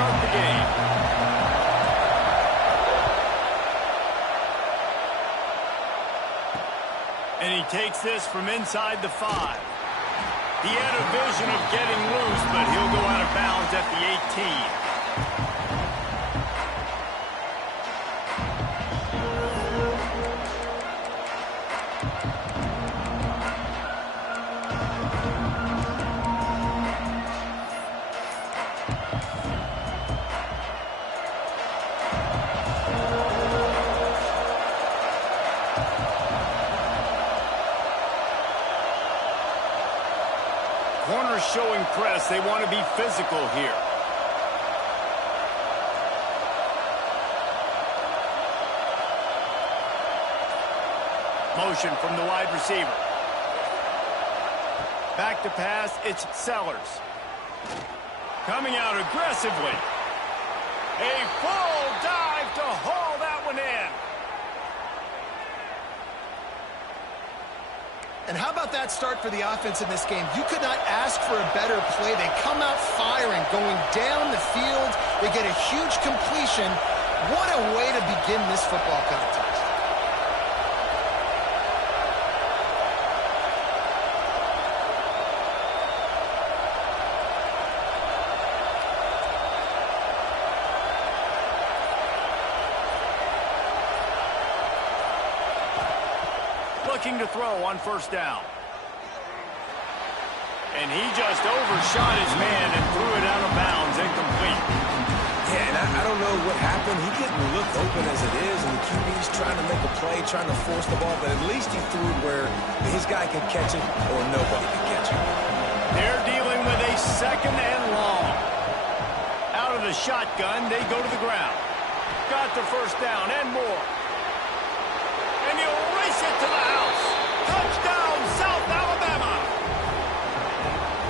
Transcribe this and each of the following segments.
start the game. And he takes this from inside the 5. He had a vision of getting loose, but he'll go out of bounds at the 18. Corners showing press. They want to be physical here. Motion from the wide receiver. Back to pass. It's Sellers. Coming out aggressively. A full dive to haul that one in. And how about that start for the offense in this game? You could not ask for a better play. They come out firing, going down the field. They get a huge completion. What a way to begin this football contest. Looking to throw on first down. And he just overshot his man and threw it out of bounds, incomplete. Yeah, and I don't know what happened. He didn't look open as it is, and the QB's trying to make a play, trying to force the ball, but at least he threw it where his guy could catch it or nobody could catch it. They're dealing with a second and long. Out of the shotgun, they go to the ground. Got the first down and more. And he'll race it to the house. Touchdown, South Alabama.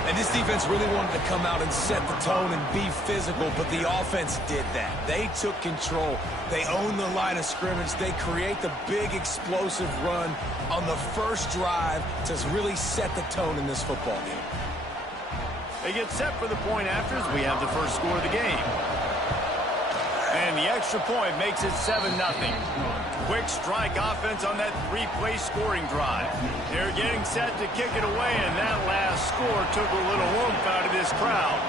And this defense really wanted to come out and set the tone and be physical, but the offense did that. They took control. They owned the line of scrimmage. They create the big explosive run on the first drive to really set the tone in this football game. They get set for the point afters. We have the first score of the game. And the extra point makes it 7-0. Quick strike offense on that three-play scoring drive. They're getting set to kick it away, and that last score took a little oomph out of this crowd.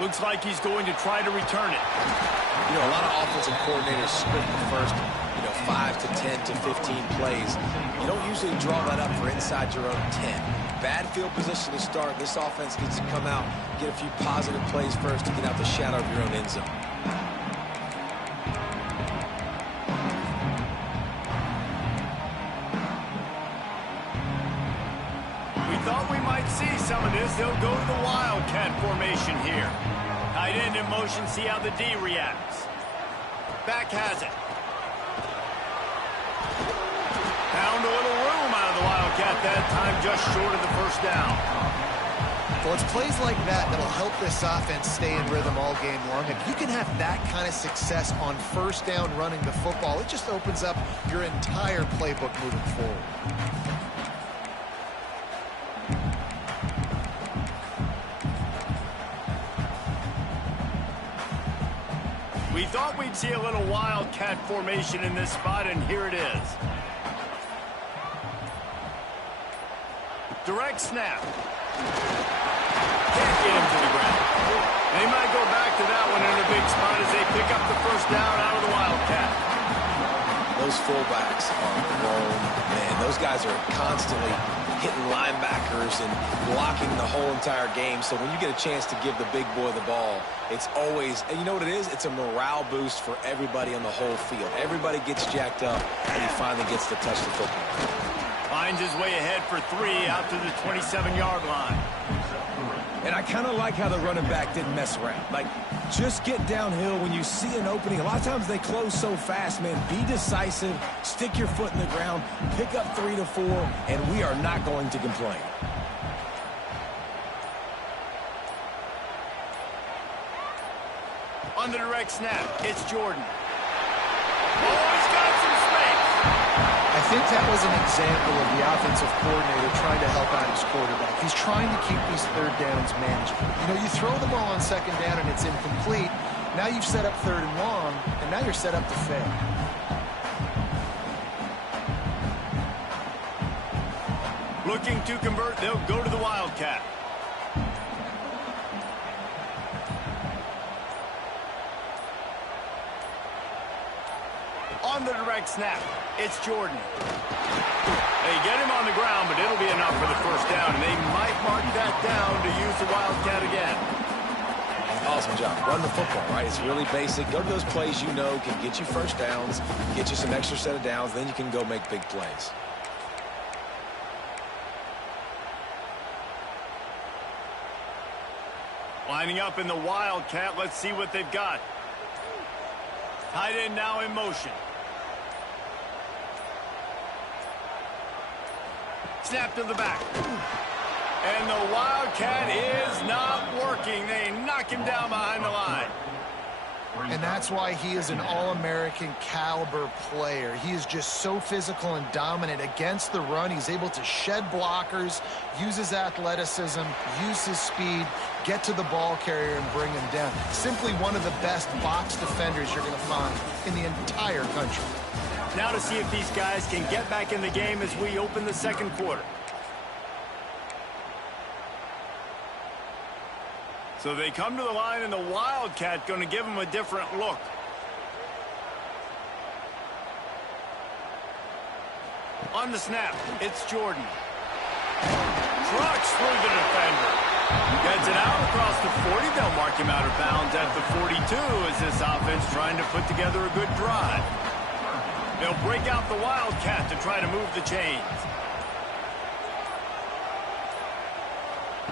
Looks like he's going to try to return it. You know, a lot of offensive coordinators script the first, 5 to 10 to 15 plays. You don't usually draw that up for inside your own 10. Bad field position to start. This offense needs to come out, get a few positive plays first to get out the shadow of your own end zone. We thought we might see some of this. They'll go to the Wildcat formation here. Tight end in motion, see how the D reacts. Back has it. Found a little room out of the Wildcat that time, just short of the first down. Well, it's plays like that that'll help this offense stay in rhythm all game long. If you can have that kind of success on first down running the football, it just opens up your entire playbook moving forward. We thought we'd see a little Wildcat formation in this spot, and here it is. Direct snap. Can't get him to the ground. They might go back to that one in a big spot as they pick up the first down out of the Wildcat. Those fullbacks are grown, man. Those guys are constantly hitting linebackers and blocking the whole entire game. So when you get a chance to give the big boy the ball, it's always, and you know what it is? It's a morale boost for everybody on the whole field. Everybody gets jacked up, and he finally gets to touch the football. Finds his way ahead for 3 out to the 27-yard line. And I kind of like how the running back didn't mess around. Like, just get downhill when you see an opening. A lot of times they close so fast, man. Be decisive, stick your foot in the ground, pick up 3 to 4, and we are not going to complain. On the direct snap, it's Jordan. Oh, he's got some space. I think that was an example of the offensive coordinator trying to help out his quarterback. He's trying to keep these third downs manageable. You know, you throw the ball on second down and it's incomplete. Now you've set up third and long, and now you're set up to fail. Looking to convert, they'll go to the Wildcat. On the direct snap, it's Jordan. They get him on the ground, but it'll be enough for the first down, and they might mark that down to use the Wildcat again. Awesome job. Run the football, right? It's really basic. Go to those plays you know can get you first downs, get you some extra set of downs, then you can go make big plays. Lining up in the Wildcat. Let's see what they've got. Tight end now in motion. Snap to the back. And the Wildcat is not working. They knock him down behind the line. And that's why he is an All-American caliber player. He is just so physical and dominant against the run. He's able to shed blockers, use his athleticism, use his speed, get to the ball carrier and bring him down. Simply one of the best box defenders you're going to find in the entire country. Now to see if these guys can get back in the game as we open the second quarter. So they come to the line, and the Wildcat going to give them a different look. On the snap, it's Jordan. Trucks through the defender. Gets it out across the 40. They'll mark him out of bounds at the 42 as this offense trying to put together a good drive. They'll break out the Wildcat to try to move the chains.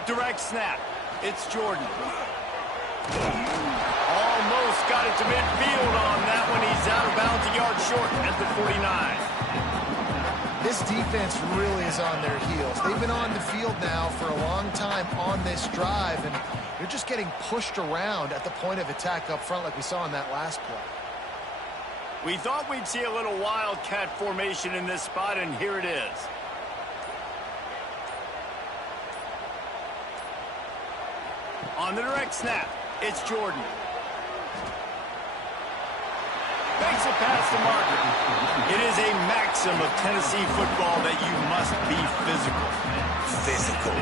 Direct snap. It's Jordan. Almost got it to midfield on that one. He's out of bounds a yard short at the 49. This defense really is on their heels. They've been on the field now for a long time on this drive, and they're just getting pushed around at the point of attack up front like we saw in that last play. We thought we'd see a little Wildcat formation in this spot, and here it is. On the direct snap, it's Jordan. Makes it past the marker. It is a maxim of Tennessee football that you must be physical. Physical.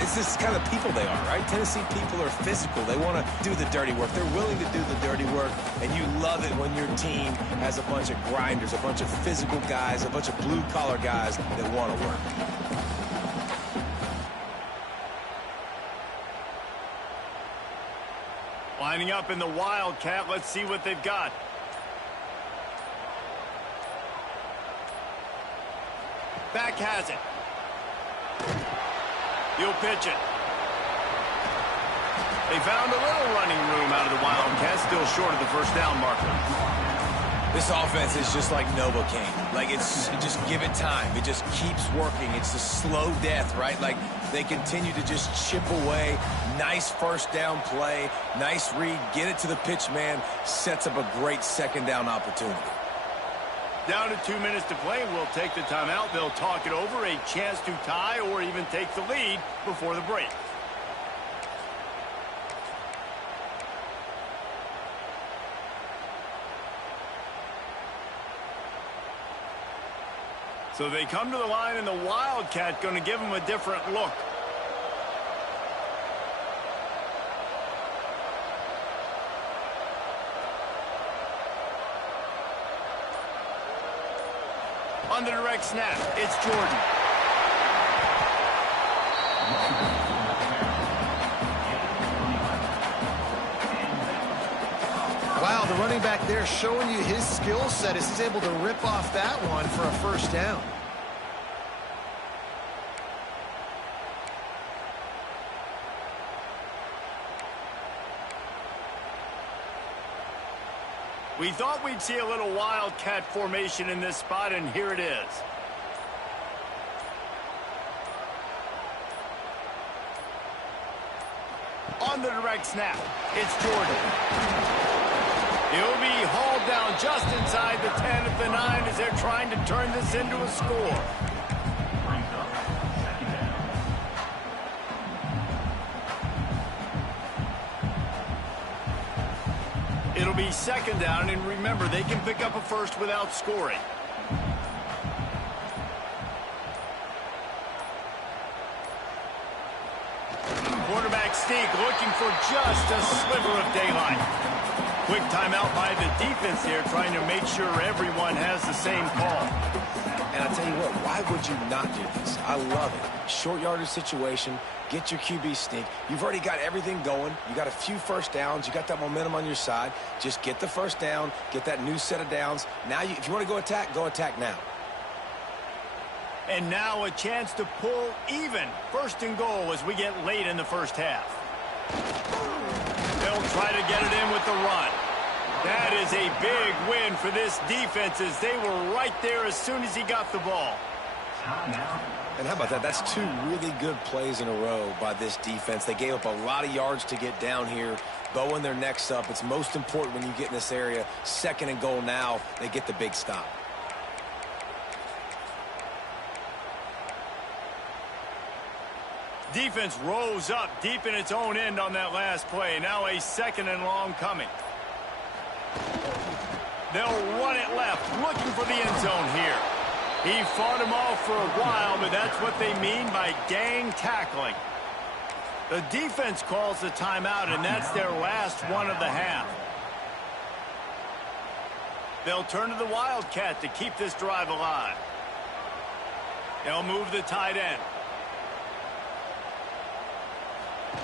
It's this kind of people they are, right? Tennessee people are physical. They want to do the dirty work. They're willing to do the dirty work, and you love it when your team has a bunch of grinders, a bunch of physical guys, a bunch of blue-collar guys that want to work. Lining up in the Wildcat. Let's see what they've got. Back has it. He'll pitch it. They found a little running room out of the Wildcat, still short of the first down marker. This offense is just like Novocaine. Like, just give it time. It just keeps working. It's a slow death, right? Like, they continue to just chip away. Nice first down play. Nice read. Get it to the pitch man. Sets up a great second down opportunity. Down to 2 minutes to play. We'll take the timeout. They'll talk it over. A chance to tie or even take the lead before the break. So they come to the line, and the Wildcat going to give them a different look. On the direct snap, it's Jordan. Wow, the running back there showing you his skill set as he's able to rip off that one for a first down. We thought we'd see a little Wildcat formation in this spot, and here it is. On the direct snap, it's Jordan. He'll be hauled down just inside the 10 at the 9 as they're trying to turn this into a score. It'll be second down, and remember, they can pick up a first without scoring. Quarterback sneak looking for just a sliver of daylight. Quick timeout by the defense here, trying to make sure everyone has the same call. And I tell you what, why would you not do this? I love it. Short yardage situation, get your QB sneak. You've already got everything going. You got a few first downs. You got that momentum on your side. Just get the first down, get that new set of downs. Now, if you want to go attack now. And now a chance to pull even. First and goal as we get late in the first half. They'll try to get it in with the run. That is a big win for this defense as they were right there as soon as he got the ball. And how about that? That's two really good plays in a row by this defense. They gave up a lot of yards to get down here, bowing their necks up. It's most important when you get in this area. Second and goal now, they get the big stop. Defense rose up deep in its own end on that last play. Now a second and long coming. They'll run it left, looking for the end zone here. He fought him off for a while, but that's what they mean by gang tackling. The defense calls the timeout, and that's their last one of the half. They'll turn to the Wildcat to keep this drive alive. They'll move the tight end.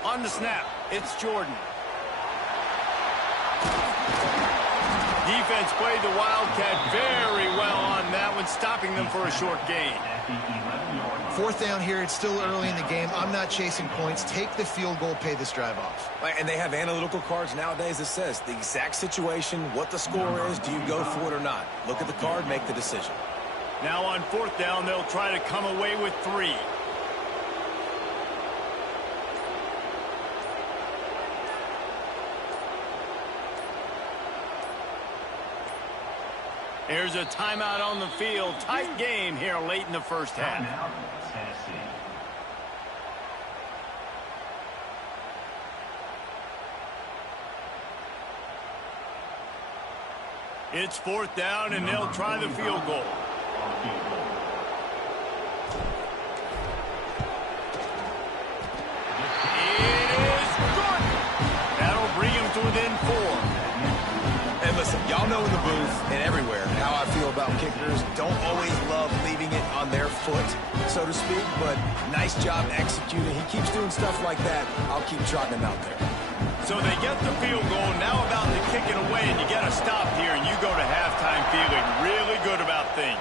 On the snap, it's Jordan. Defense played the Wildcat very well on that one, stopping them for a short gain. Fourth down here, it's still early in the game. I'm not chasing points. Take the field goal, pay this drive off. And they have analytical cards nowadays that says the exact situation, what the score is, do you go for it or not? Look at the card, make the decision. Now on fourth down, they'll try to come away with 3. Here's a timeout on the field. Tight game here late in the first half. It's fourth down, and they'll try the field goal. It is good. That'll bring him to within 4. And listen, y'all know in the booth and everywhere how I feel about kickers. Don't always love leaving it on their foot, so to speak, but nice job executing. He keeps doing stuff like that. I'll keep trotting him out there. So they get the field goal, now about to kick it away, and you get a stop here, and you go to halftime feeling really good about things.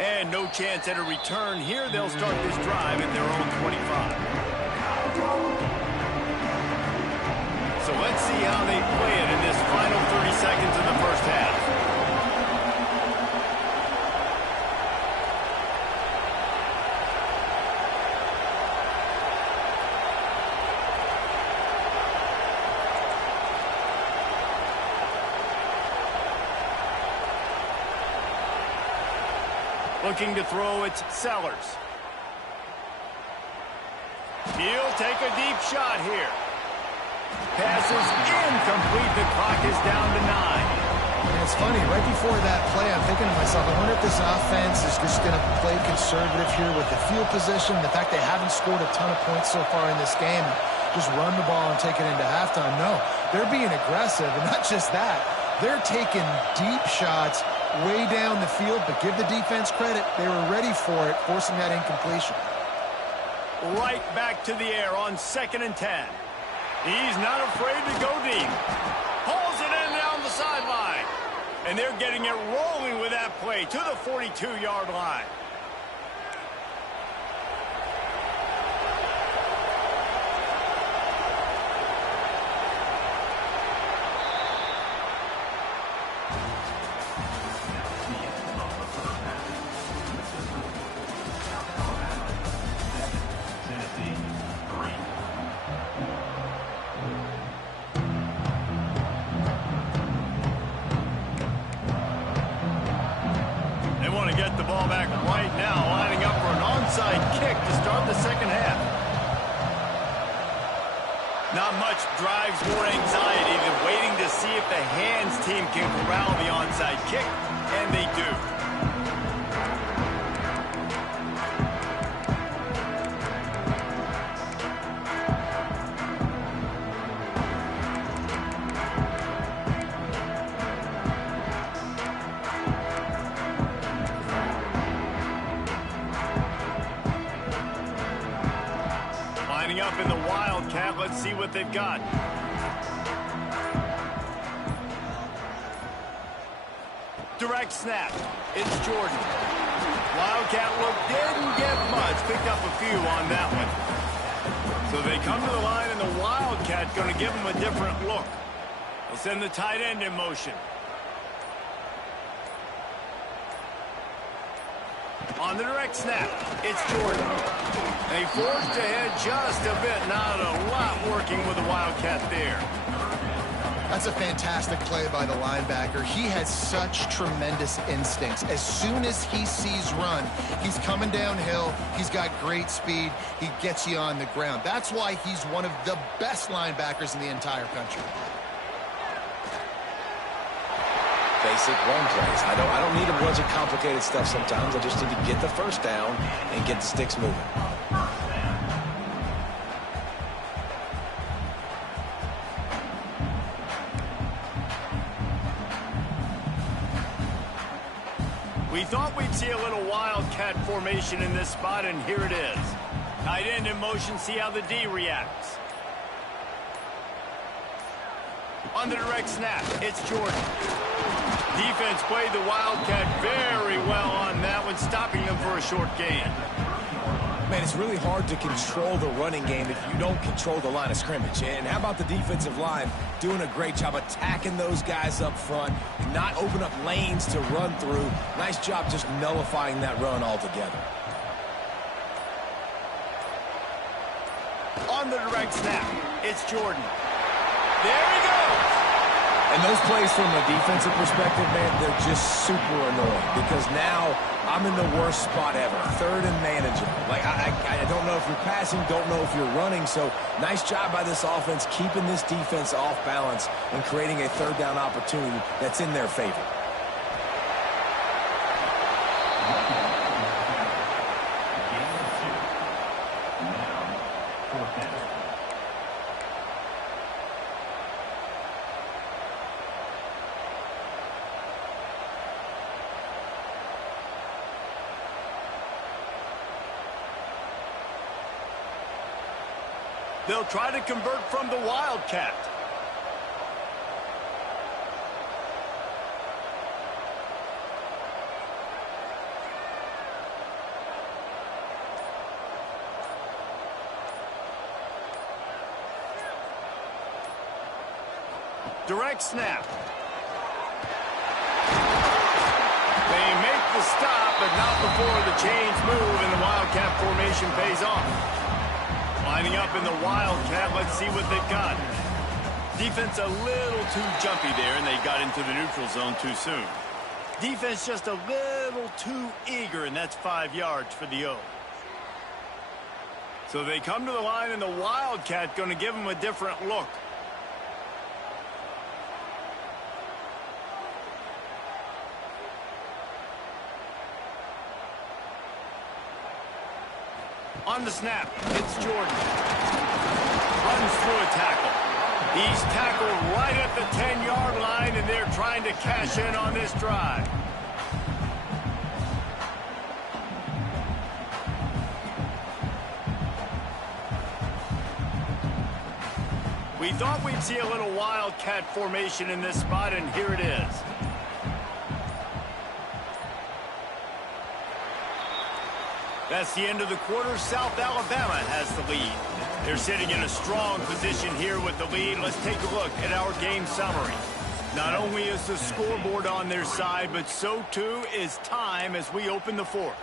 And no chance at a return here. They'll start this drive at their own 25. So let's see how they play it in this final 30 seconds of the first half. Looking to throw, it's Sellers. He'll take a deep shot here. Pass is incomplete. The clock is down to 9. And it's funny, right before that play, I'm thinking to myself, I wonder if this offense is just going to play conservative here with the field position, the fact they haven't scored a ton of points so far in this game, just run the ball and take it into halftime. No, they're being aggressive, and not just that. They're taking deep shots way down the field, but give the defense credit. They were ready for it, forcing that incompletion. Right back to the air on 2nd and 10. He's not afraid to go deep. Pulls it in down the sideline. And they're getting it rolling with that play to the 42-yard line. the ball back right now, lining up for an onside kick to start the second half. Not much drives more anxiety than waiting to see if the hands team can corral the onside kick, and they do. Up in the Wildcat. Let's see what they've got. Direct snap. It's Jordan. Wildcat look didn't get much. Picked up a few on that one. So they come to the line, and the Wildcat going to give them a different look. They'll send the tight end in motion. On the direct snap, it's Jordan. They forced ahead just a bit. Not a lot working with the Wildcat there. That's a fantastic play by the linebacker. He has such tremendous instincts. As soon as he sees run, he's coming downhill. He's got great speed. He gets you on the ground. That's why he's one of the best linebackers in the entire country. Basic run plays. I don't need a bunch of complicated stuff sometimes. I just need to get the first down and get the sticks moving. We thought we'd see a little Wildcat formation in this spot, and here it is. Tight end in motion, see how the D reacts. On the direct snap, it's Jordan. Defense played the Wildcat very well on that one, stopping them for a short gain. Man, it's really hard to control the running game if you don't control the line of scrimmage. And how about the defensive line doing a great job attacking those guys up front, not open up lanes to run through. Nice job just nullifying that run altogether. On the direct snap, it's Jordan. There he goes. And those plays from a defensive perspective, man, they're just super annoying because now I'm in the worst spot ever, third and manageable. Like, I don't know if you're passing, don't know if you're running, so nice job by this offense keeping this defense off balance and creating a third down opportunity that's in their favor. They'll try to convert from the Wildcat. Direct snap. They make the stop, but not before the chains move and the Wildcat formation pays off. Lining up in the Wildcat, let's see what they've got. Defense a little too jumpy there, and they got into the neutral zone too soon. Defense just a little too eager, and that's 5 yards for the O. So they come to the line, and the Wildcat going to give them a different look. On the snap, it's Jordan. Runs through a tackle. He's tackled right at the 10-yard line, and they're trying to cash in on this drive. We thought we'd see a little Wildcat formation in this spot, and here it is. That's the end of the quarter. South Alabama has the lead. They're sitting in a strong position here with the lead. Let's take a look at our game summary. Not only is the scoreboard on their side, but so too is time as we open the fourth.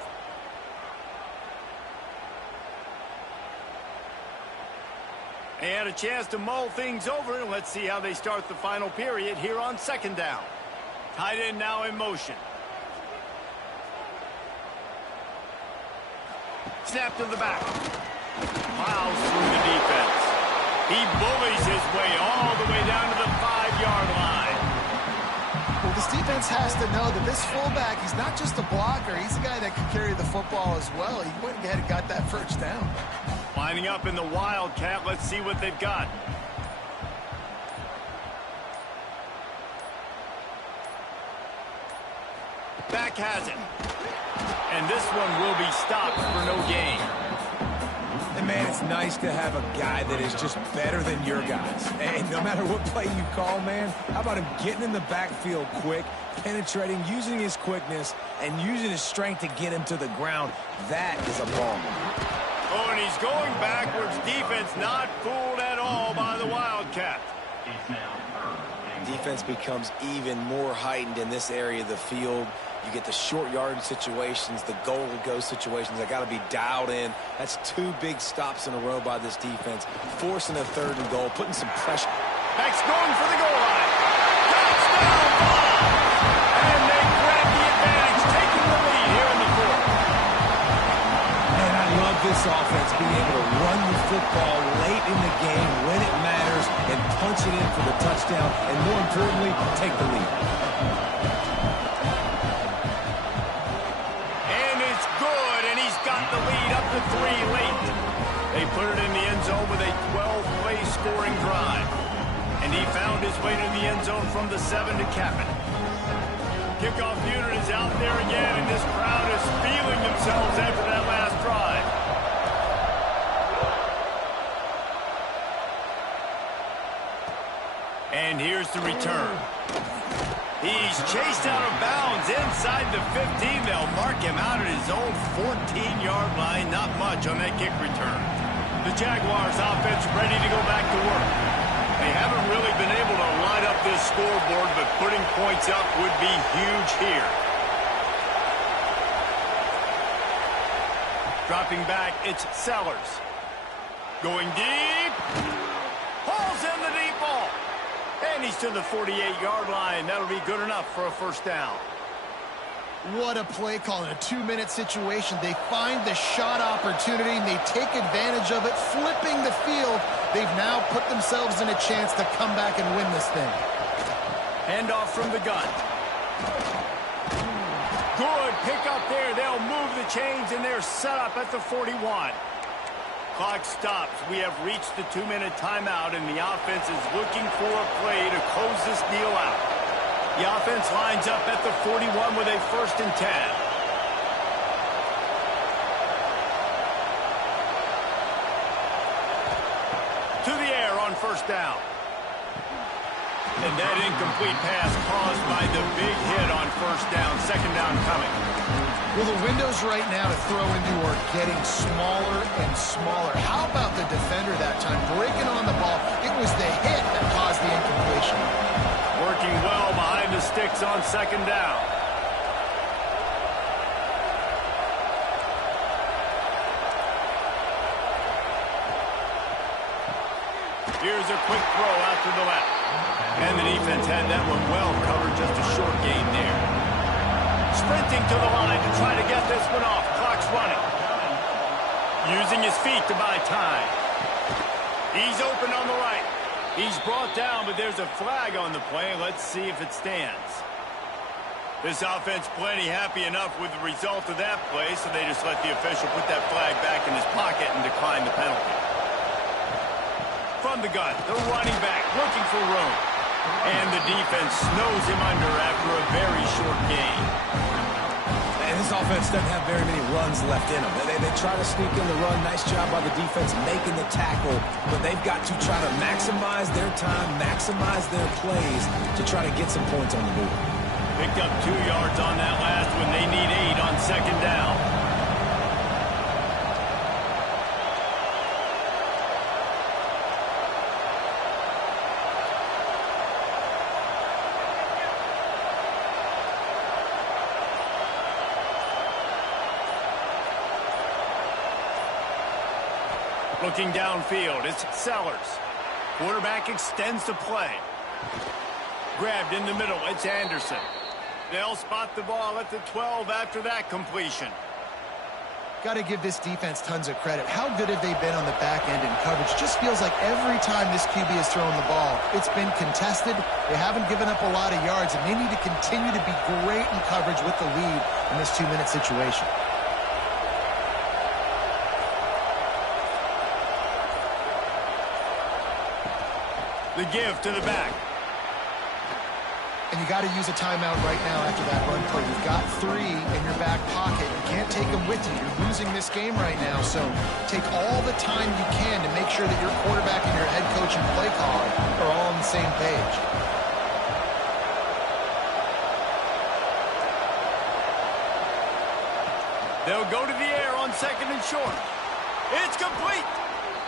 And a chance to mull things over, and let's see how they start the final period here on second down. Tight end now in motion. Snap to the back. Plows through the defense. He bullies his way all the way down to the 5-yard line. Well, this defense has to know that this fullback, he's not just a blocker. He's a guy that can carry the football as well. He went ahead and got that first down. Lining up in the Wildcat. Let's see what they've got. Back has it. And this one will be stopped for no gain. And, man, it's nice to have a guy that is just better than your guys. And no matter what play you call, man, how about him getting in the backfield quick, penetrating, using his quickness, and using his strength to get him to the ground. That is a ball. Oh, and he's going backwards. Defense not fooled at all by the Wildcat. Defense becomes even more heightened in this area of the field. You get the short yardage situations, the goal-to-go situations. They got to be dialed in. That's 2 big stops in a row by this defense, forcing a 3rd and goal, putting some pressure. Back's going for the goal line. Touchdown ball! And they grab the advantage, taking the lead here in the 4th. And I love this offense being able to run the football late in the game when it matters and punch it in for the touchdown, and more importantly, take the lead. The lead up to 3 late. They put it in the end zone with a 12-play scoring drive. And he found his way to the end zone from the 7 to cap it. Kickoff unit is out there again, and this crowd is feeling themselves after that last drive. And here's the return. He's chased out of bounds inside the 15. They'll mark him out at his own 14-yard line. Not much on that kick return. The Jaguars offense ready to go back to work. They haven't really been able to line up this scoreboard, but putting points up would be huge here. Dropping back, it's Sellers. Going deep. Hauls in the deep ball. And he's to the 48-yard line. That'll be good enough for a first down. What a play call in a 2-minute situation. They find the shot opportunity, and they take advantage of it, flipping the field. They've now put themselves in a chance to come back and win this thing. Handoff from the gun. Good pick up there. They'll move the chains, and they're set up at the 41. Clock stops. We have reached the 2-minute timeout, and the offense is looking for a play to close this deal out. The offense lines up at the 41 with a 1st and 10. To the air on 1st down. And that incomplete pass caused by the big hit on 1st down. 2nd down coming. Well, the windows right now to throw into are getting smaller and smaller. How about the defender that time breaking on the ball? It was the hit that caused the incompletion. Working well behind the sticks on 2nd down. Here's a quick throw out to the left. And the defense had that one well covered, just a short gain there. Sprinting to the line to try to get this one off. Clock's running. Using his feet to buy time. He's open on the right. He's brought down, but there's a flag on the play. Let's see if it stands. This offense plenty happy enough with the result of that play, so they just let the official put that flag back in his pocket and decline the penalty. From the gun, the running back looking for room. And the defense snows him under after a very short gain. And this offense doesn't have very many runs left in them. They try to sneak in the run. Nice job by the defense making the tackle. But they've got to try to maximize their time, maximize their plays to try to get some points on the board. Picked up 2 yards on that last one. They need 8 on 2nd down. Looking downfield, it's Sellers. Quarterback extends the play. Grabbed in the middle, it's Anderson. They'll spot the ball at the 12 after that completion. Got to give this defense tons of credit. How good have they been on the back end in coverage? Just feels like every time this QB has thrown the ball, it's been contested. They haven't given up a lot of yards, and they need to continue to be great in coverage with the lead in this 2-minute situation. The give to the back. And you got to use a timeout right now after that run play. You've got 3 in your back pocket. You can't take them with you. You're losing this game right now. So take all the time you can to make sure that your quarterback and your head coach and play caller are all on the same page. They'll go to the air on 2nd and short. It's complete.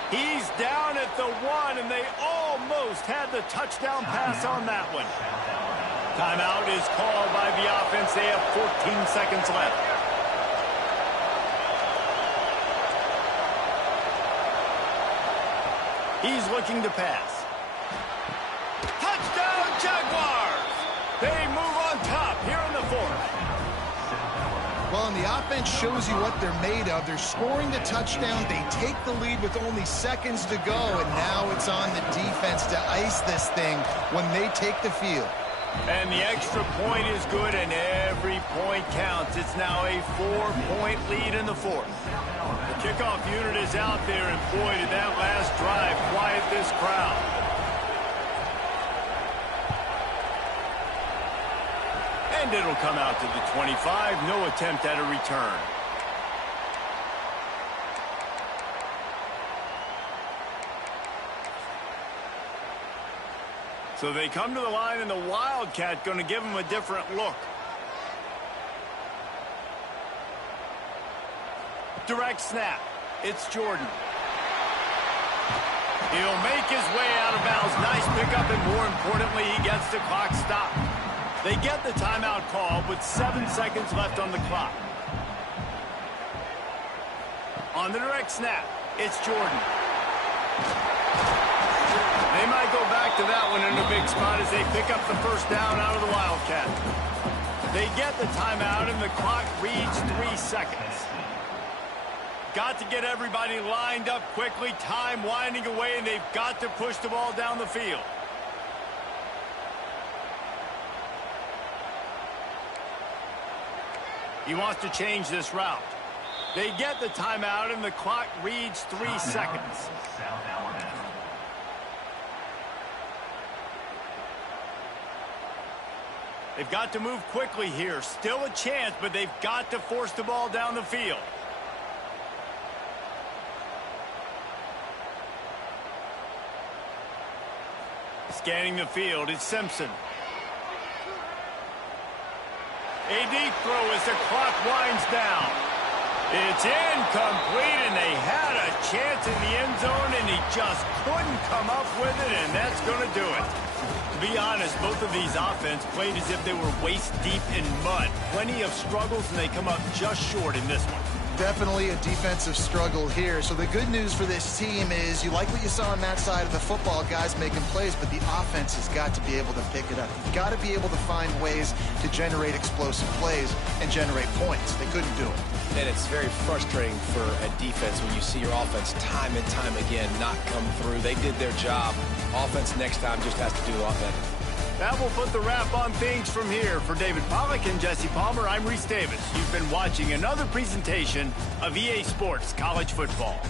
He's down at the 1, and they almost had the touchdown pass on that one. Timeout is called by the offense. They have 14 seconds left. He's looking to pass. Touchdown, Jaguars! They move on top here in the 4th. Well, and the offense shows you what they're made of. They're scoring the touchdown. They take the lead with only seconds to go, and now it's on the defense to ice this thing when they take the field. And the extra point is good, and every point counts. It's now a 4-point lead in the 4th. The kickoff unit is out there, and boy, did that last drive quiet this crowd. And it'll come out to the 25. No attempt at a return. So they come to the line, and the Wildcat going to give them a different look. Direct snap. It's Jordan. He'll make his way out of bounds. Nice pickup, and more importantly, he gets the clock stopped. They get the timeout call with 7 seconds left on the clock. On the direct snap, it's Jordan. They might go back to that one in a big spot as they pick up the first down out of the Wildcat. They get the timeout, and the clock reads 3 seconds. Got to get everybody lined up quickly. Time winding away, and they've got to push the ball down the field. He wants to change this route. They get the timeout, and the clock reads 3 seconds. They've got to move quickly here. Still a chance, but they've got to force the ball down the field. Scanning the field, it's Simpson. A deep throw as the clock winds down. It's incomplete, and they had a chance in the end zone, and he just couldn't come up with it, and that's going to do it. To be honest, both of these offense played as if they were waist-deep in mud. Plenty of struggles, and they come up just short in this one. Definitely a defensive struggle here. So the good news for this team is you like what you saw on that side of the football, guys making plays, but the offense has got to be able to pick it up. You've got to be able to find ways to generate explosive plays and generate points. They couldn't do it. And it's very frustrating for a defense when you see your offense time and time again not come through. They did their job. Offense next time just has to do a lot better. That will put the wrap on things from here. For David Pollack and Jesse Palmer, I'm Reese Davis. You've been watching another presentation of EA Sports College Football.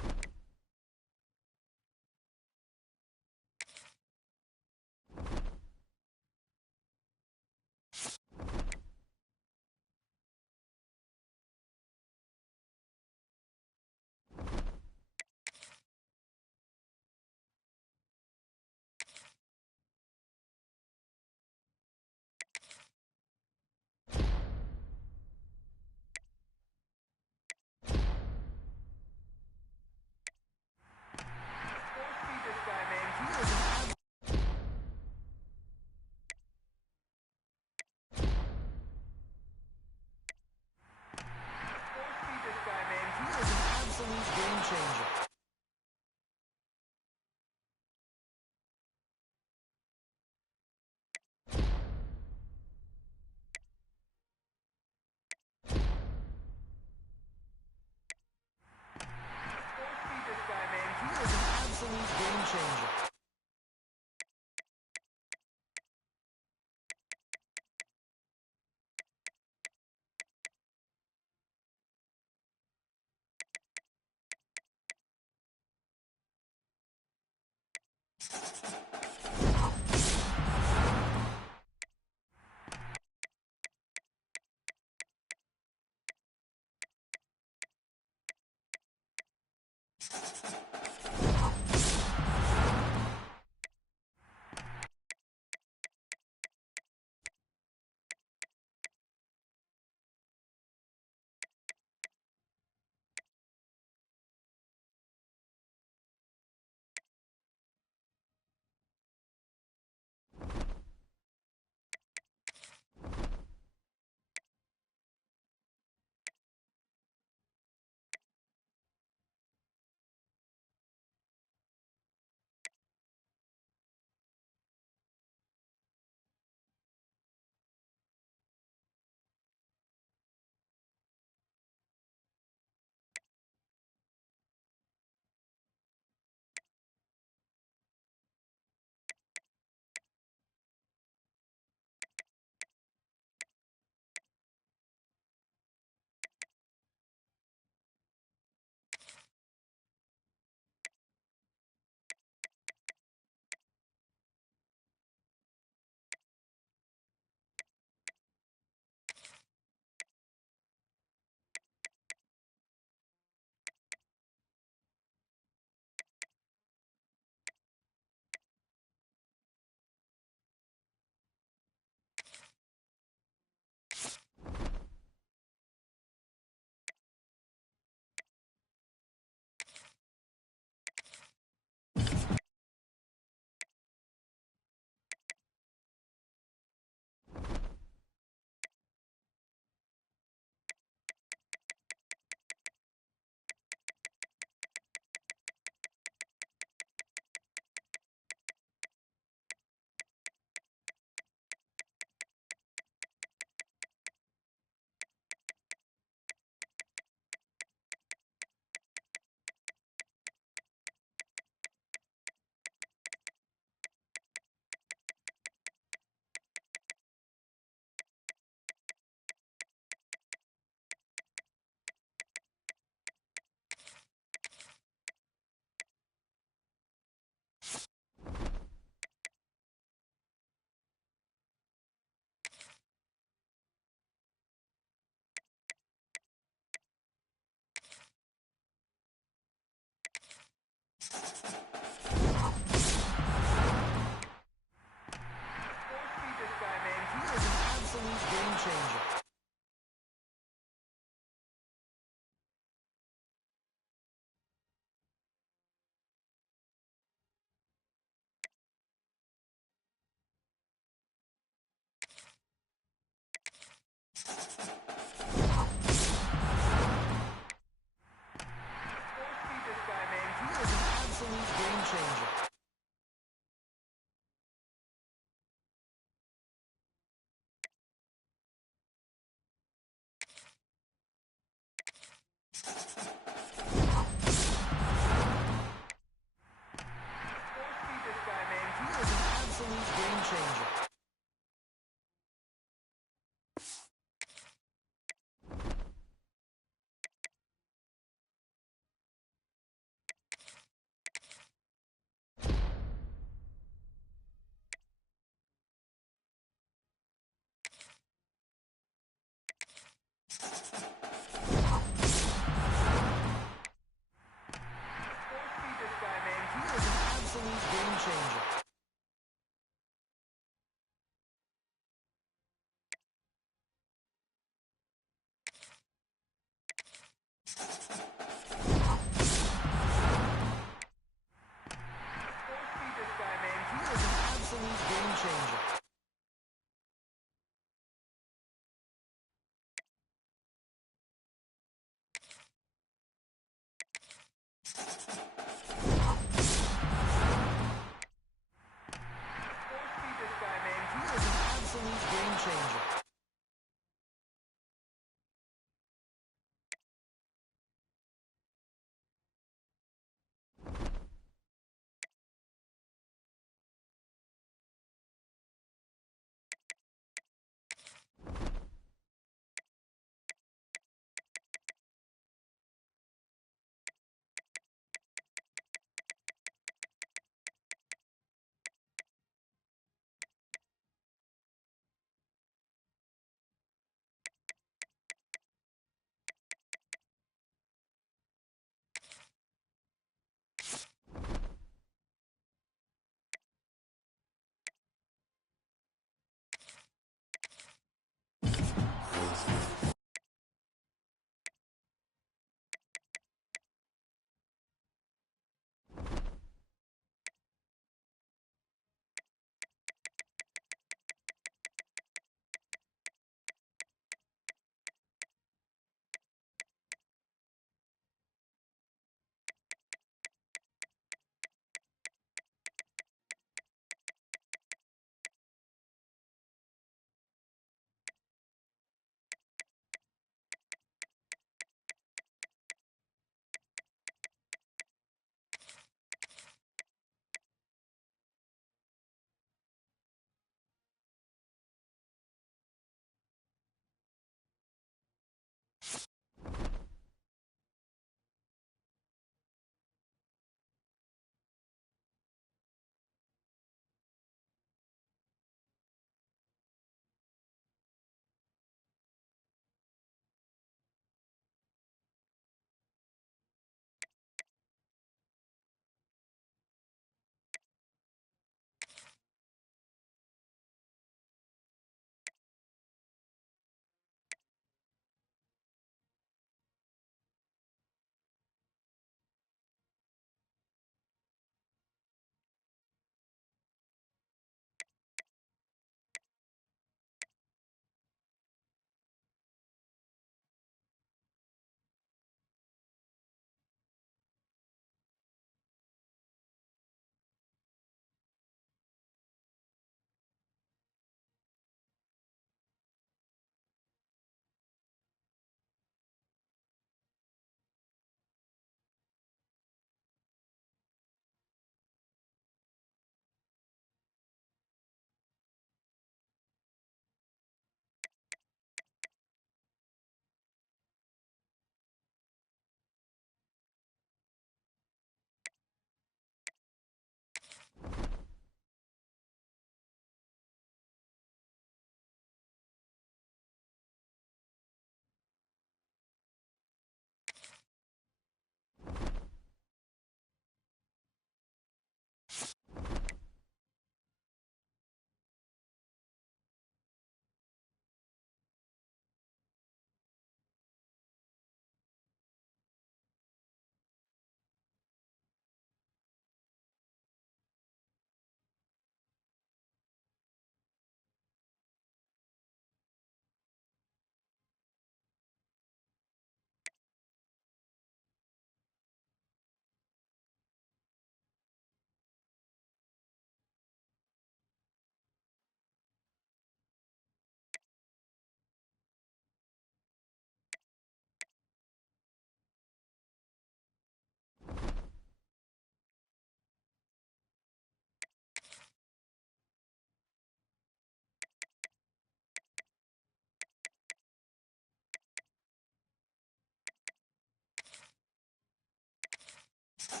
This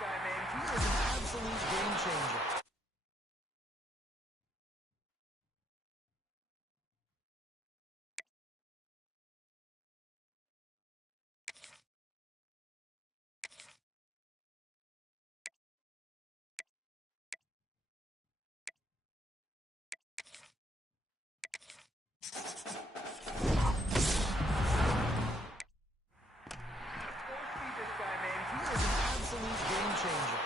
guy, man. He is an absolute game changer. This guy, man. He is an absolute game changer.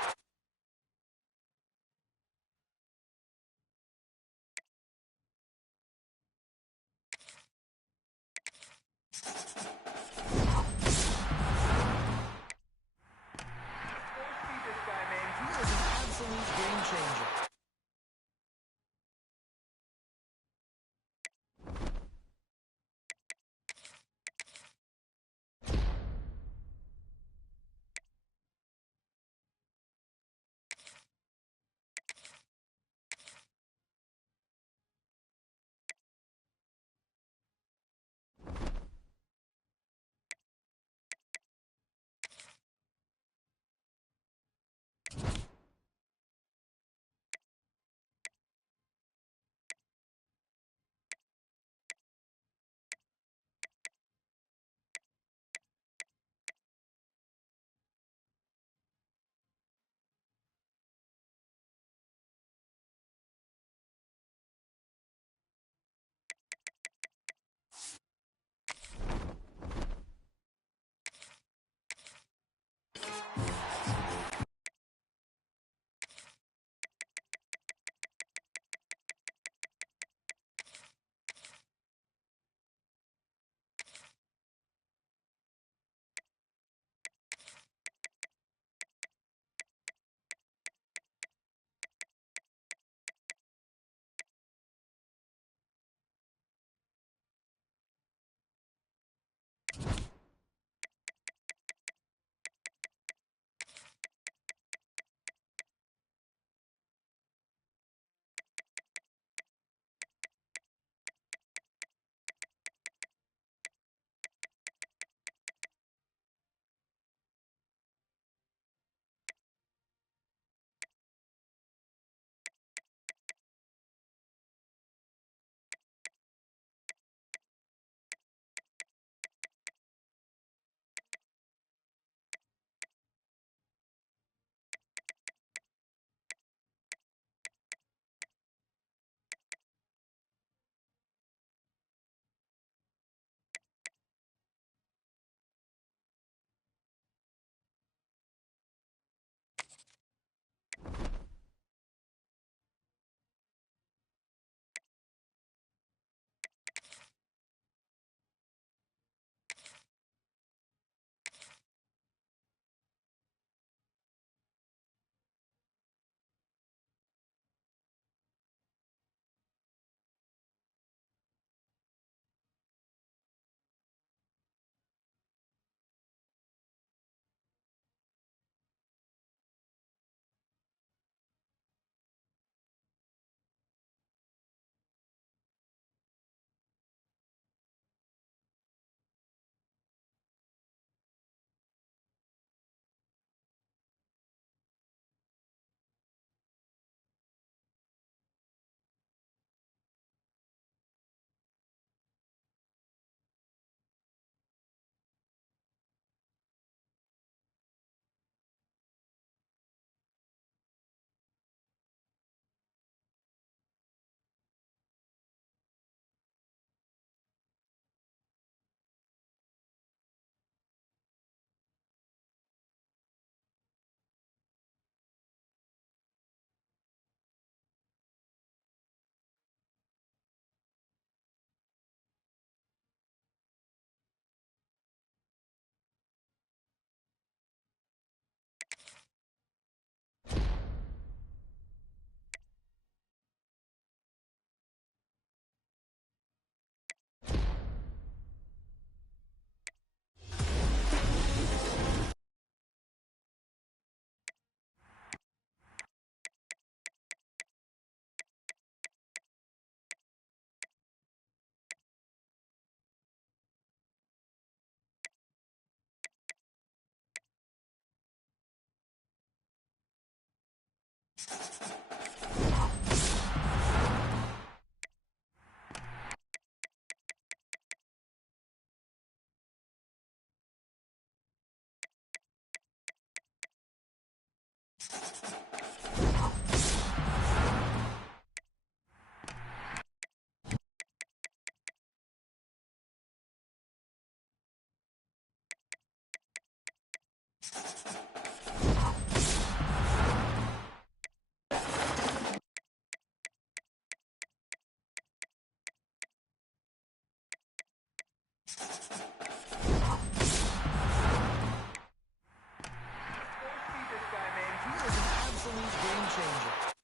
This guy, man. He is an absolute game changer. He is an absolute game changer.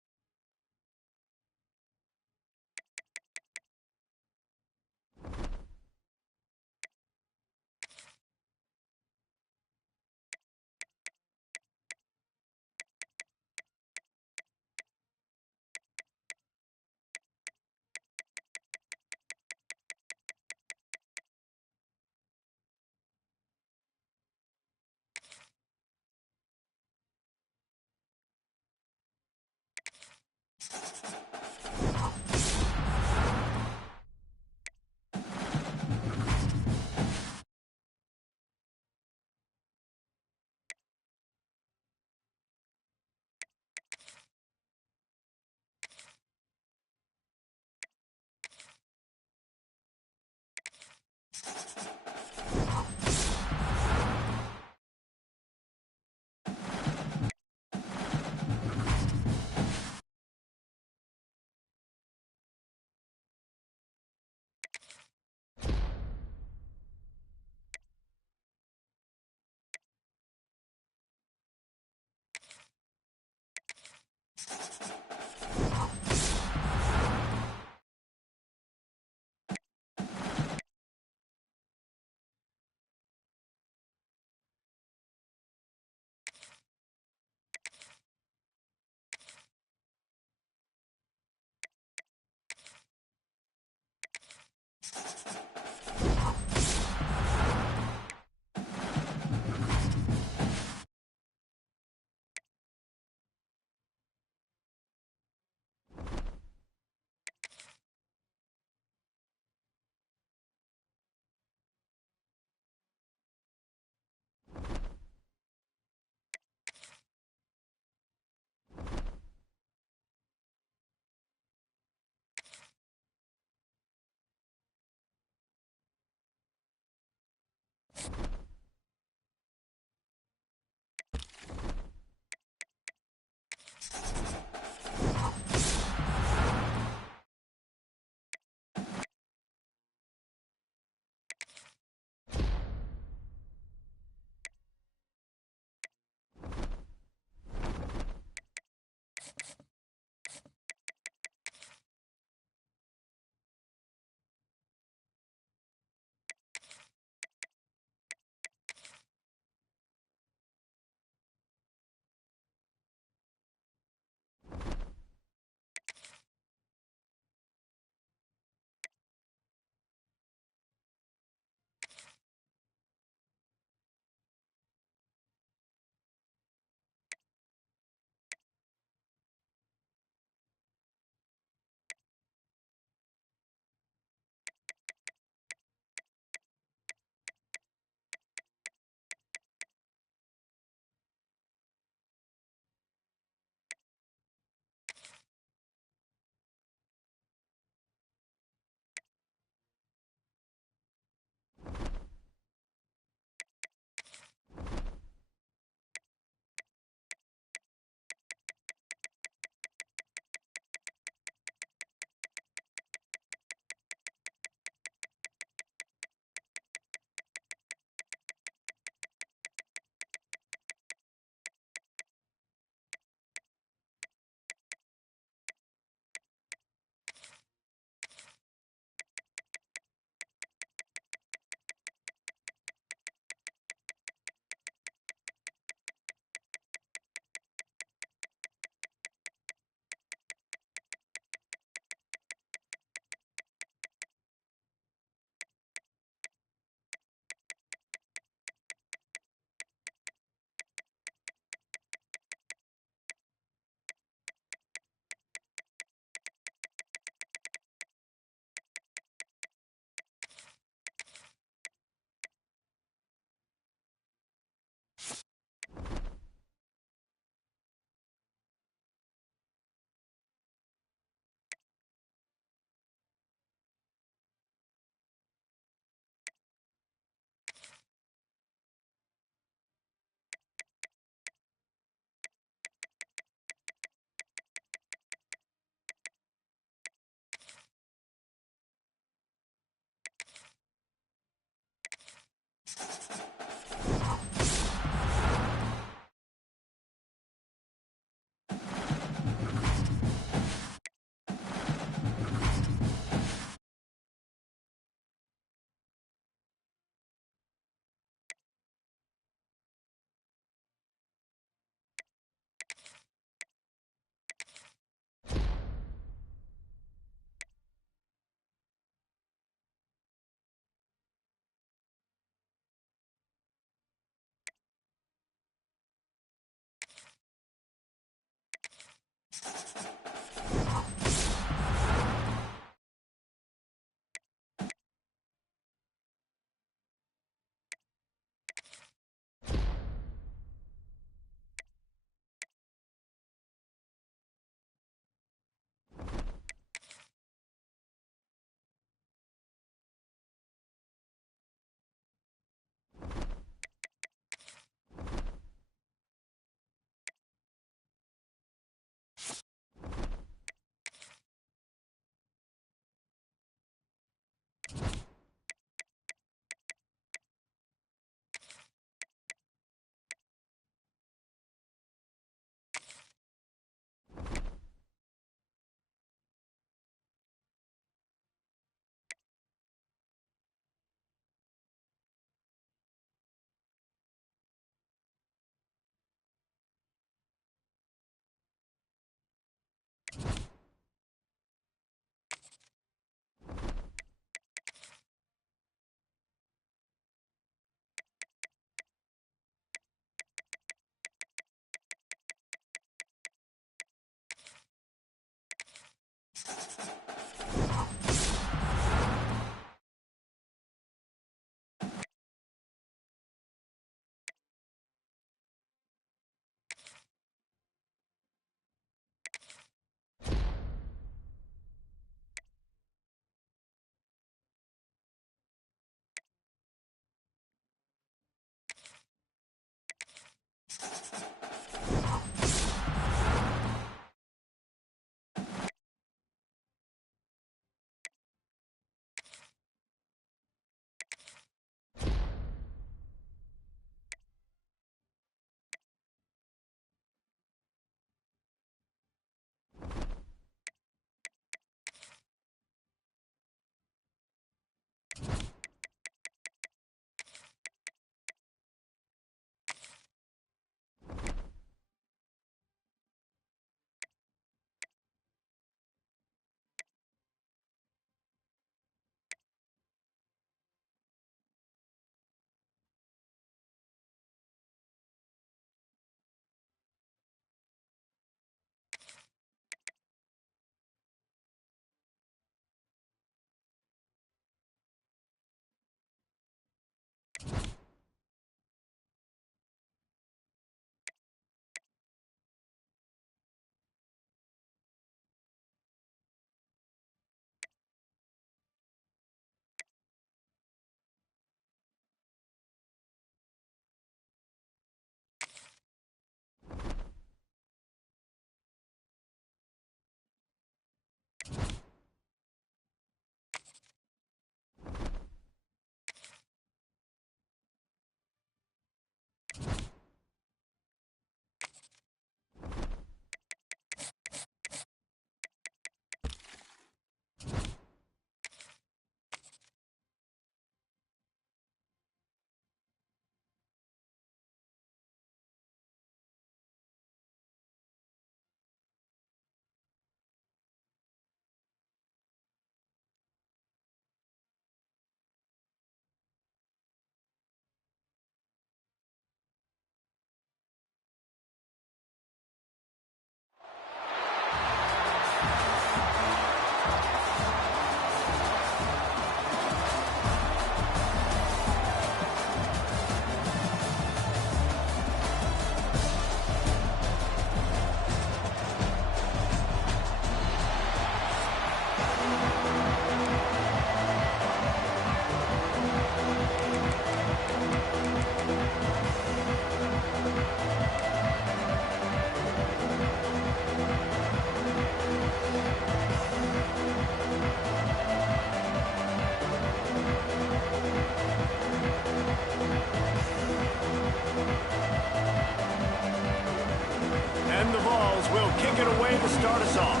Will kick it away to start us off.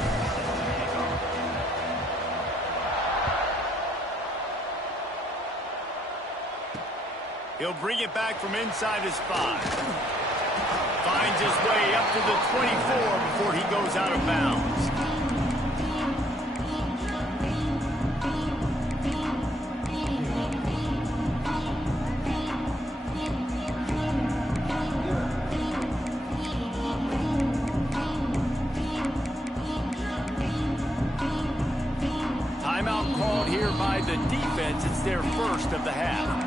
He'll bring it back from inside his 5. Finds his way up to the 24 before he goes out of bounds. Timeout called here by the defense. It's their first of the half.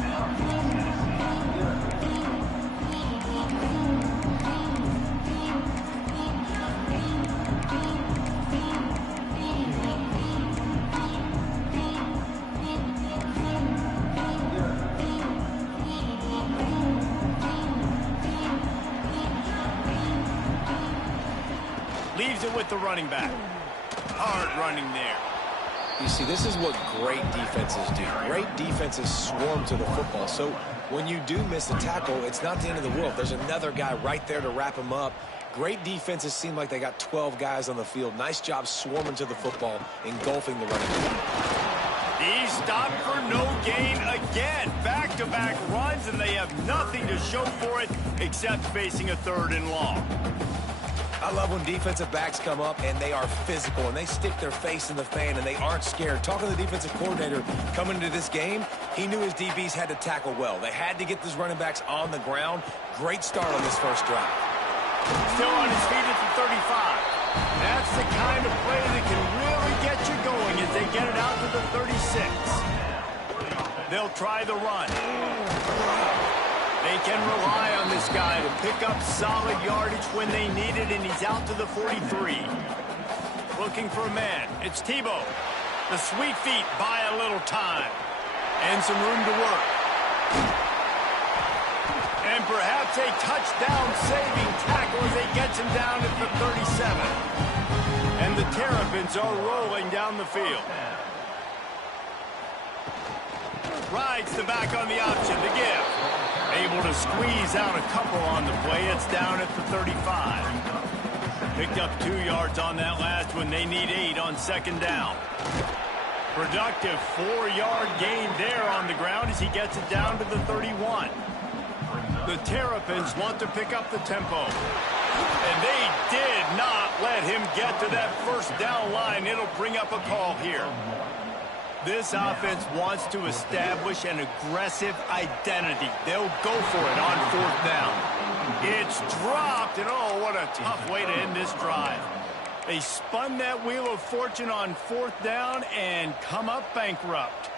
Leaves it with the running back. Hard running there. You see, this is what great defenses do. Great defenses swarm to the football. So when you do miss a tackle, it's not the end of the world. There's another guy right there to wrap him up. Great defenses seem like they got 12 guys on the field. Nice job swarming to the football, engulfing the running back. He's stopped for no gain again. Back-to-back runs, and they have nothing to show for it except facing a 3rd and long. I love when defensive backs come up and they are physical and they stick their face in the fan and they aren't scared. Talking to the defensive coordinator coming into this game, he knew his DBs had to tackle well. They had to get these running backs on the ground. Great start on this first drive. Still on his feet at the 35. That's the kind of play that can really get going as they get it out to the 36. They'll try the run. They can rely on this guy to pick up solid yardage when they need it, and he's out to the 43. Looking for a man. It's Tebow. The sweet feet buy a little time and some room to work. And perhaps a touchdown-saving tackle as he gets him down at the 37. And the Terrapins are rolling down the field. Rides the back on the option to give. Able to squeeze out a couple on the play. It's down at the 35. Picked up 2 yards on that last one. They need 8 on second down. Productive 4-yard gain there on the ground as he gets it down to the 31. The Terrapins want to pick up the tempo. And they did not let him get to that first down line. It'll bring up a call here. This offense wants to establish an aggressive identity. They'll go for it on fourth down. It's dropped, and oh, what a tough way to end this drive. They spun that wheel of fortune on fourth down and come up bankrupt.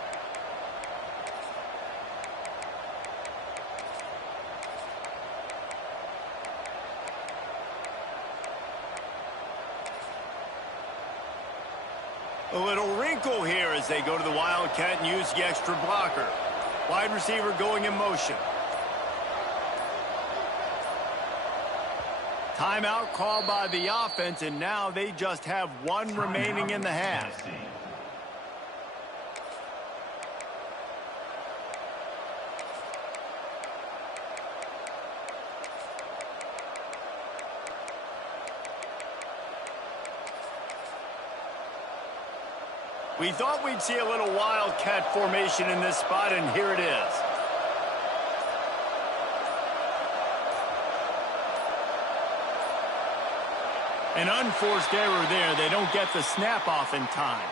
A little wrinkle here as they go to the Wildcat and use the extra blocker. Wide receiver going in motion. Timeout called by the offense, and now they just have 1 remaining in the half. We thought we'd see a little Wildcat formation in this spot, and here it is. An unforced error there. They don't get the snap off in time.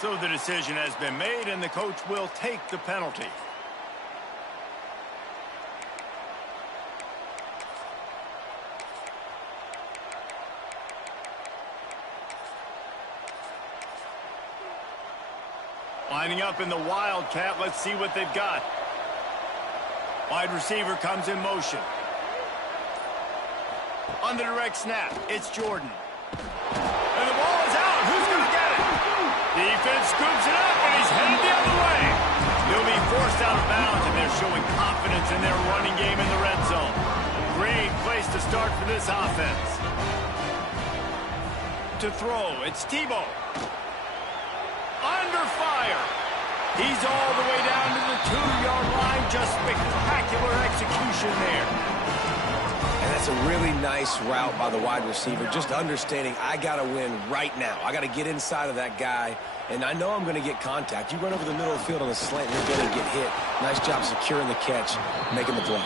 So the decision has been made, and the coach will take the penalty. Lining up in the Wildcat. Let's see what they've got. Wide receiver comes in motion. On the direct snap, it's Jordan. And the ball is out. Who's going to get it? Defense scoops it up, and he's headed the other way. He'll be forced out of bounds, and they're showing confidence in their running game in the red zone. Great place to start for this offense. To throw, it's Tebow. Under fire. He's all the way down to the 2-yard line. Just spectacular execution there. And that's a really nice route by the wide receiver. Just understanding I got to win right now. I got to get inside of that guy. And I know I'm going to get contact. You run over the middle of the field on a slant, you're going to get hit. Nice job securing the catch, making the play.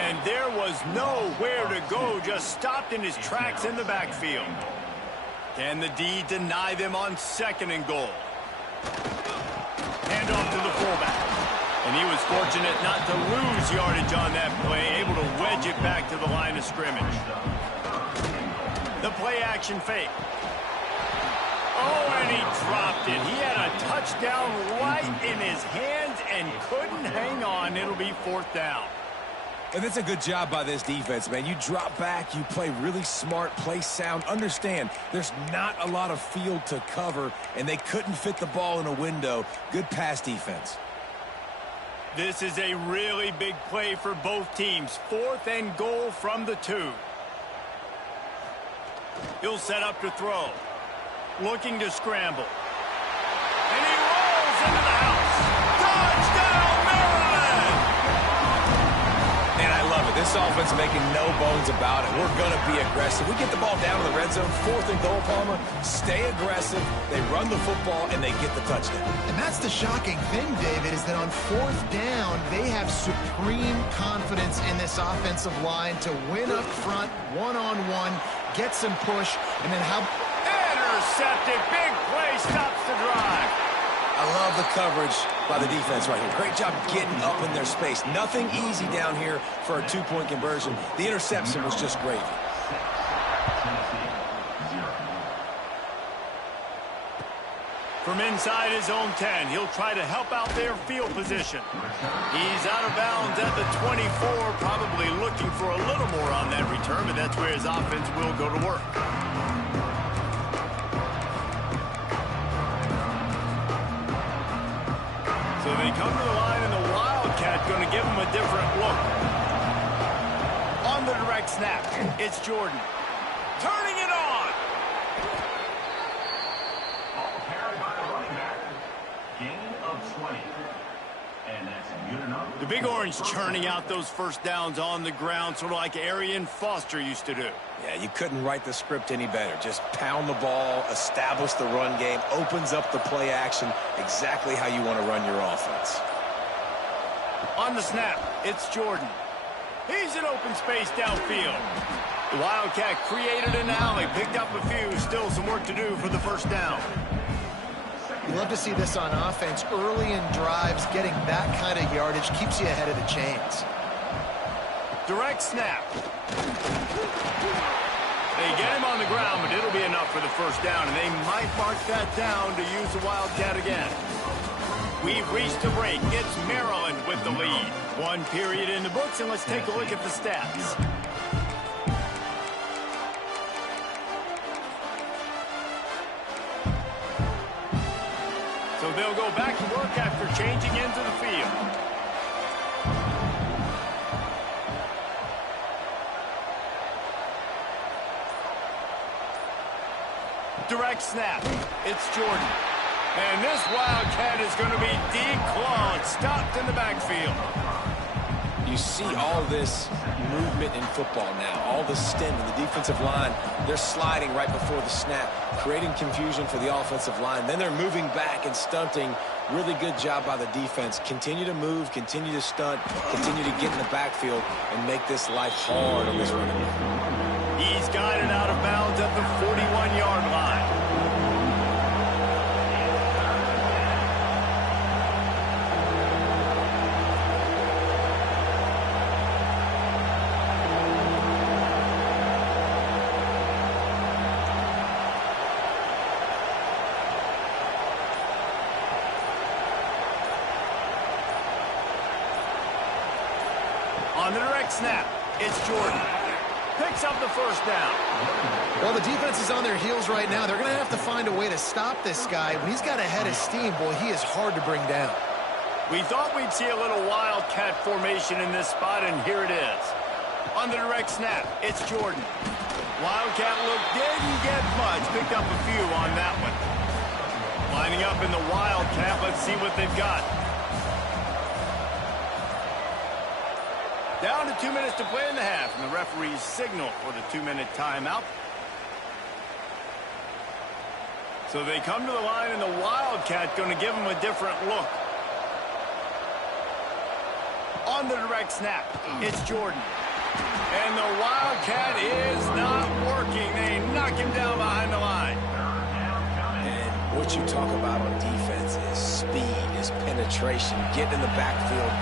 And there was nowhere to go. Just stopped in his tracks in the backfield. Can the D deny them on second and goal? Hand off to the fullback. And he was fortunate not to lose yardage on that play, able to wedge it back to the line of scrimmage. The play action fake. Oh, and he dropped it. He had a touchdown right in his hands and couldn't hang on. It'll be fourth down. And that's a good job by this defense, man. You drop back, you play really smart, play sound. Understand, there's not a lot of field to cover, and they couldn't fit the ball in a window. Good pass defense. This is a really big play for both teams. Fourth and goal from the 2. He'll set up to throw. Looking to scramble. And he rolls into the house. Touchdown, Maryland! Man, I love it. This offense making no bones about it. We're going to be aggressive. We get the ball down in the red zone. Fourth and goal, Palmer. Stay aggressive. They run the football, and they get the touchdown. And that's the shocking thing, David, is that on fourth down, they have supreme confidence in this offensive line to win up front, one-on-one, get some push, and then how... Intercepted. Big play. Stops the drive. I love the coverage by the defense right here. Great job getting up in their space. Nothing easy down here for a 2-point conversion. The interception was just great. From inside his own 10, he'll try to help out their field position. He's out of bounds at the 24, probably looking for a little more on that return, but that's where his offense will go to work. So they come to the line, and the Wildcat going to give him a different look. On the direct snap, it's Jordan. Turning it on. Ball carried by the running back. Gain of 20. And that's good enough. The Big Orange churning out those first downs on the ground, sort of like Arian Foster used to do. Yeah, you couldn't write the script any better. Just pound the ball, establish the run game, opens up the play action, exactly how you want to run your offense. On the snap, it's Jordan. He's in open space downfield. The Wildcat created an alley, picked up a few, still some work to do for the first down. You love to see this on offense. Early in drives, getting that kind of yardage keeps you ahead of the chains. Direct snap. They get him on the ground, but it'll be enough for the first down, and they might mark that down to use the Wildcat again. We've reached a break. It's Maryland with the lead. One period in the books, and let's take a look at the stats. So they'll go back to work after changing into the field. Direct snap. It's Jordan. And this Wildcat is going to be declawed, stopped in the backfield. You see all this movement in football now, all the stem in the defensive line. They're sliding right before the snap, creating confusion for the offensive line. Then they're moving back and stunting. Really good job by the defense. Continue to move, continue to stunt, continue to get in the backfield and make this life hard on this running back. He's got it out of bounds at the 41-yard line. On the direct snap, it's Jordan. Picks up the first down. Well, the defense is on their heels right now. They're going to have to find a way to stop this guy. When he's got a head of steam, boy, he is hard to bring down. We thought we'd see a little Wildcat formation in this spot, and here it is. On the direct snap, it's Jordan. Wildcat look didn't get much. Picked up a few on that one. Lining up in the Wildcat. Let's see what they've got. Down to 2 minutes to play in the half, and the referees signal for the 2-minute timeout. So they come to the line, and the Wildcat going to give them a different look. On the direct snap, it's Jordan. And the Wildcat is not working. They knock him down behind the line. And what you talk about on defense is speed, is penetration, getting in the backfield,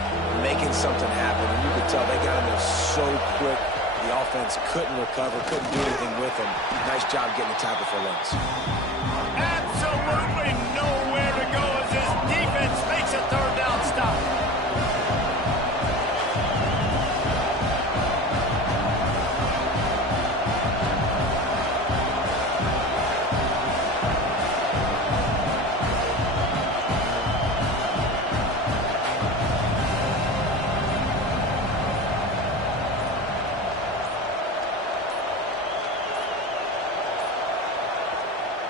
making something happen. And you could tell they got in there so quick. The offense couldn't recover, couldn't do anything with them. Nice job getting the tackle for loss. Absolutely nowhere to go as this defense makes a third down stop.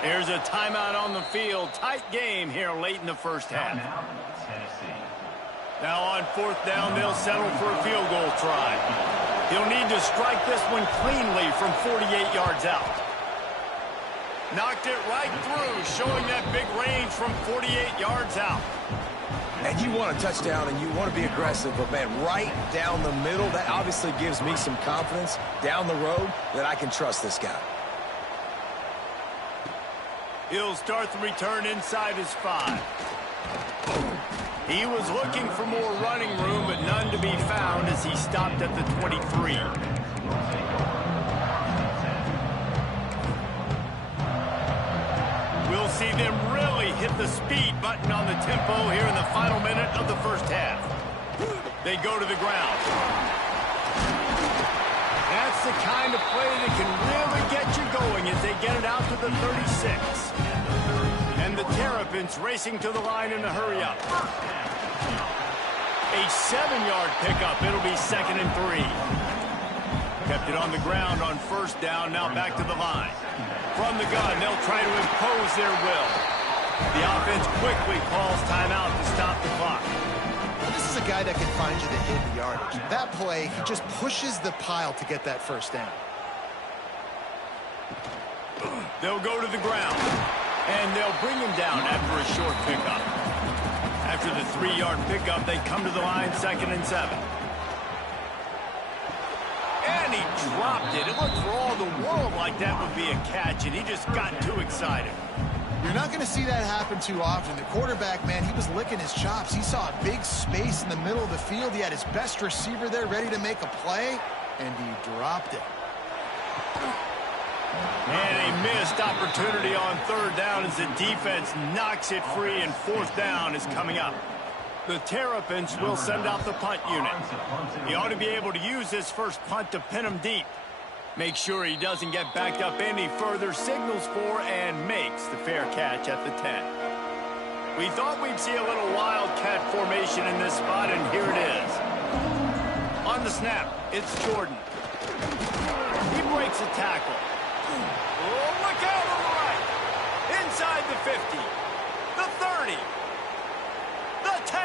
Here's a timeout on the field. Tight game here late in the first half. Now on fourth down, they'll settle for a field goal try. He'll need to strike this one cleanly from 48 yards out. Knocked it right through, showing that big range from 48 yards out. And you want a touchdown and you want to be aggressive, but man, right down the middle, that obviously gives me some confidence down the road that I can trust this guy. He'll start the return inside his 5. He was looking for more running room, but none to be found as he stopped at the 23. We'll see them really hit the speed button on the tempo here in the final minute of the first half. They go to the ground. That's the kind of play that can really get you going as they get it out to the 36. And the Terrapins racing to the line in a hurry-up. A 7-yard pickup. It'll be 2nd and 3. Kept it on the ground on first down. Now back to the line. From the gun, they'll try to impose their will. The offense quickly calls timeout to stop the clock. This is a guy that can find you the hidden yardage. That play, he just pushes the pile to get that first down. They'll go to the ground, and they'll bring him down after a short pickup. After the 3-yard pickup, they come to the line 2nd and 7. And he dropped it. It looked for all the world like that would be a catch, and he just got too excited. You're not going to see that happen too often. The quarterback, man, he was licking his chops. He saw a big space in the middle of the field. He had his best receiver there ready to make a play, and he dropped it. And a missed opportunity on 3rd down as the defense knocks it free, and 4th down is coming up. The Terrapins will send out the punt unit. He ought to be able to use this first punt to pin him deep. Make sure he doesn't get backed up any further, signals for and makes the fair catch at the 10. We thought we'd see a little wildcat formation in this spot, and here it is. On the snap, it's Jordan. He breaks a tackle. Oh, look out on the right. Inside the 50. The 30. The 10.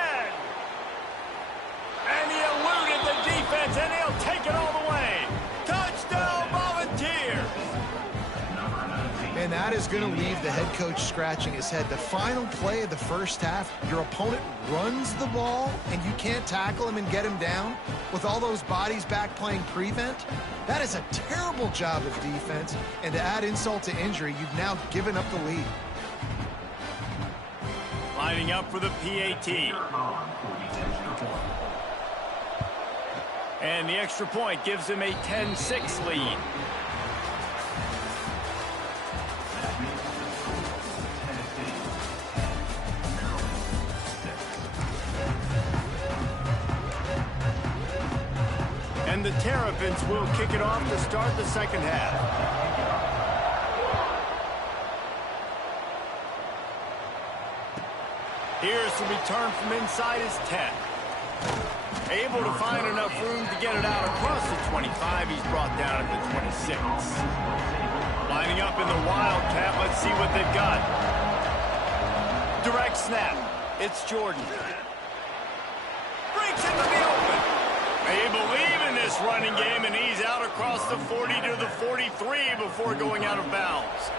And he eluded the defense, and he'll take it all the way. Touchdown, Volunteers. And that is going to leave the head coach scratching his head. The final play of the first half, your opponent runs the ball, and you can't tackle him and get him down with all those bodies back playing prevent. That is a terrible job of defense, and to add insult to injury, you've now given up the lead. Lining up for the PAT. And the extra point gives him a 10-6 lead. And the Terrapins will kick it off to start the second half. Here's the return from inside his 10. Able to find enough room to get it out across the 25. He's brought down at the 26. Lining up in the Wildcat. Let's see what they've got. Direct snap. It's Jordan. Breaks into the open. They believe in this running game, and he's out across the 40 to the 43 before going out of bounds.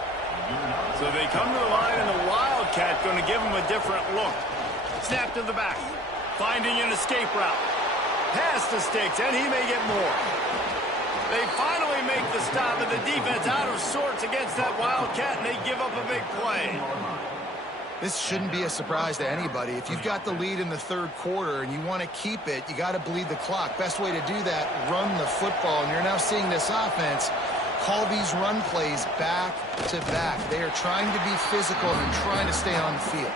So they come to the line, and the Wildcat going to give him a different look. Snap to the back. Finding an escape route. Past the sticks, and he may get more. They finally make the stop, and the defense out of sorts against that Wildcat, and they give up a big play. This shouldn't be a surprise to anybody. If you've got the lead in the 3rd quarter and you want to keep it, you got to bleed the clock. Best way to do that, run the football. And you're now seeing this offense call these run plays back to back. They are trying to be physical and trying to stay on the field.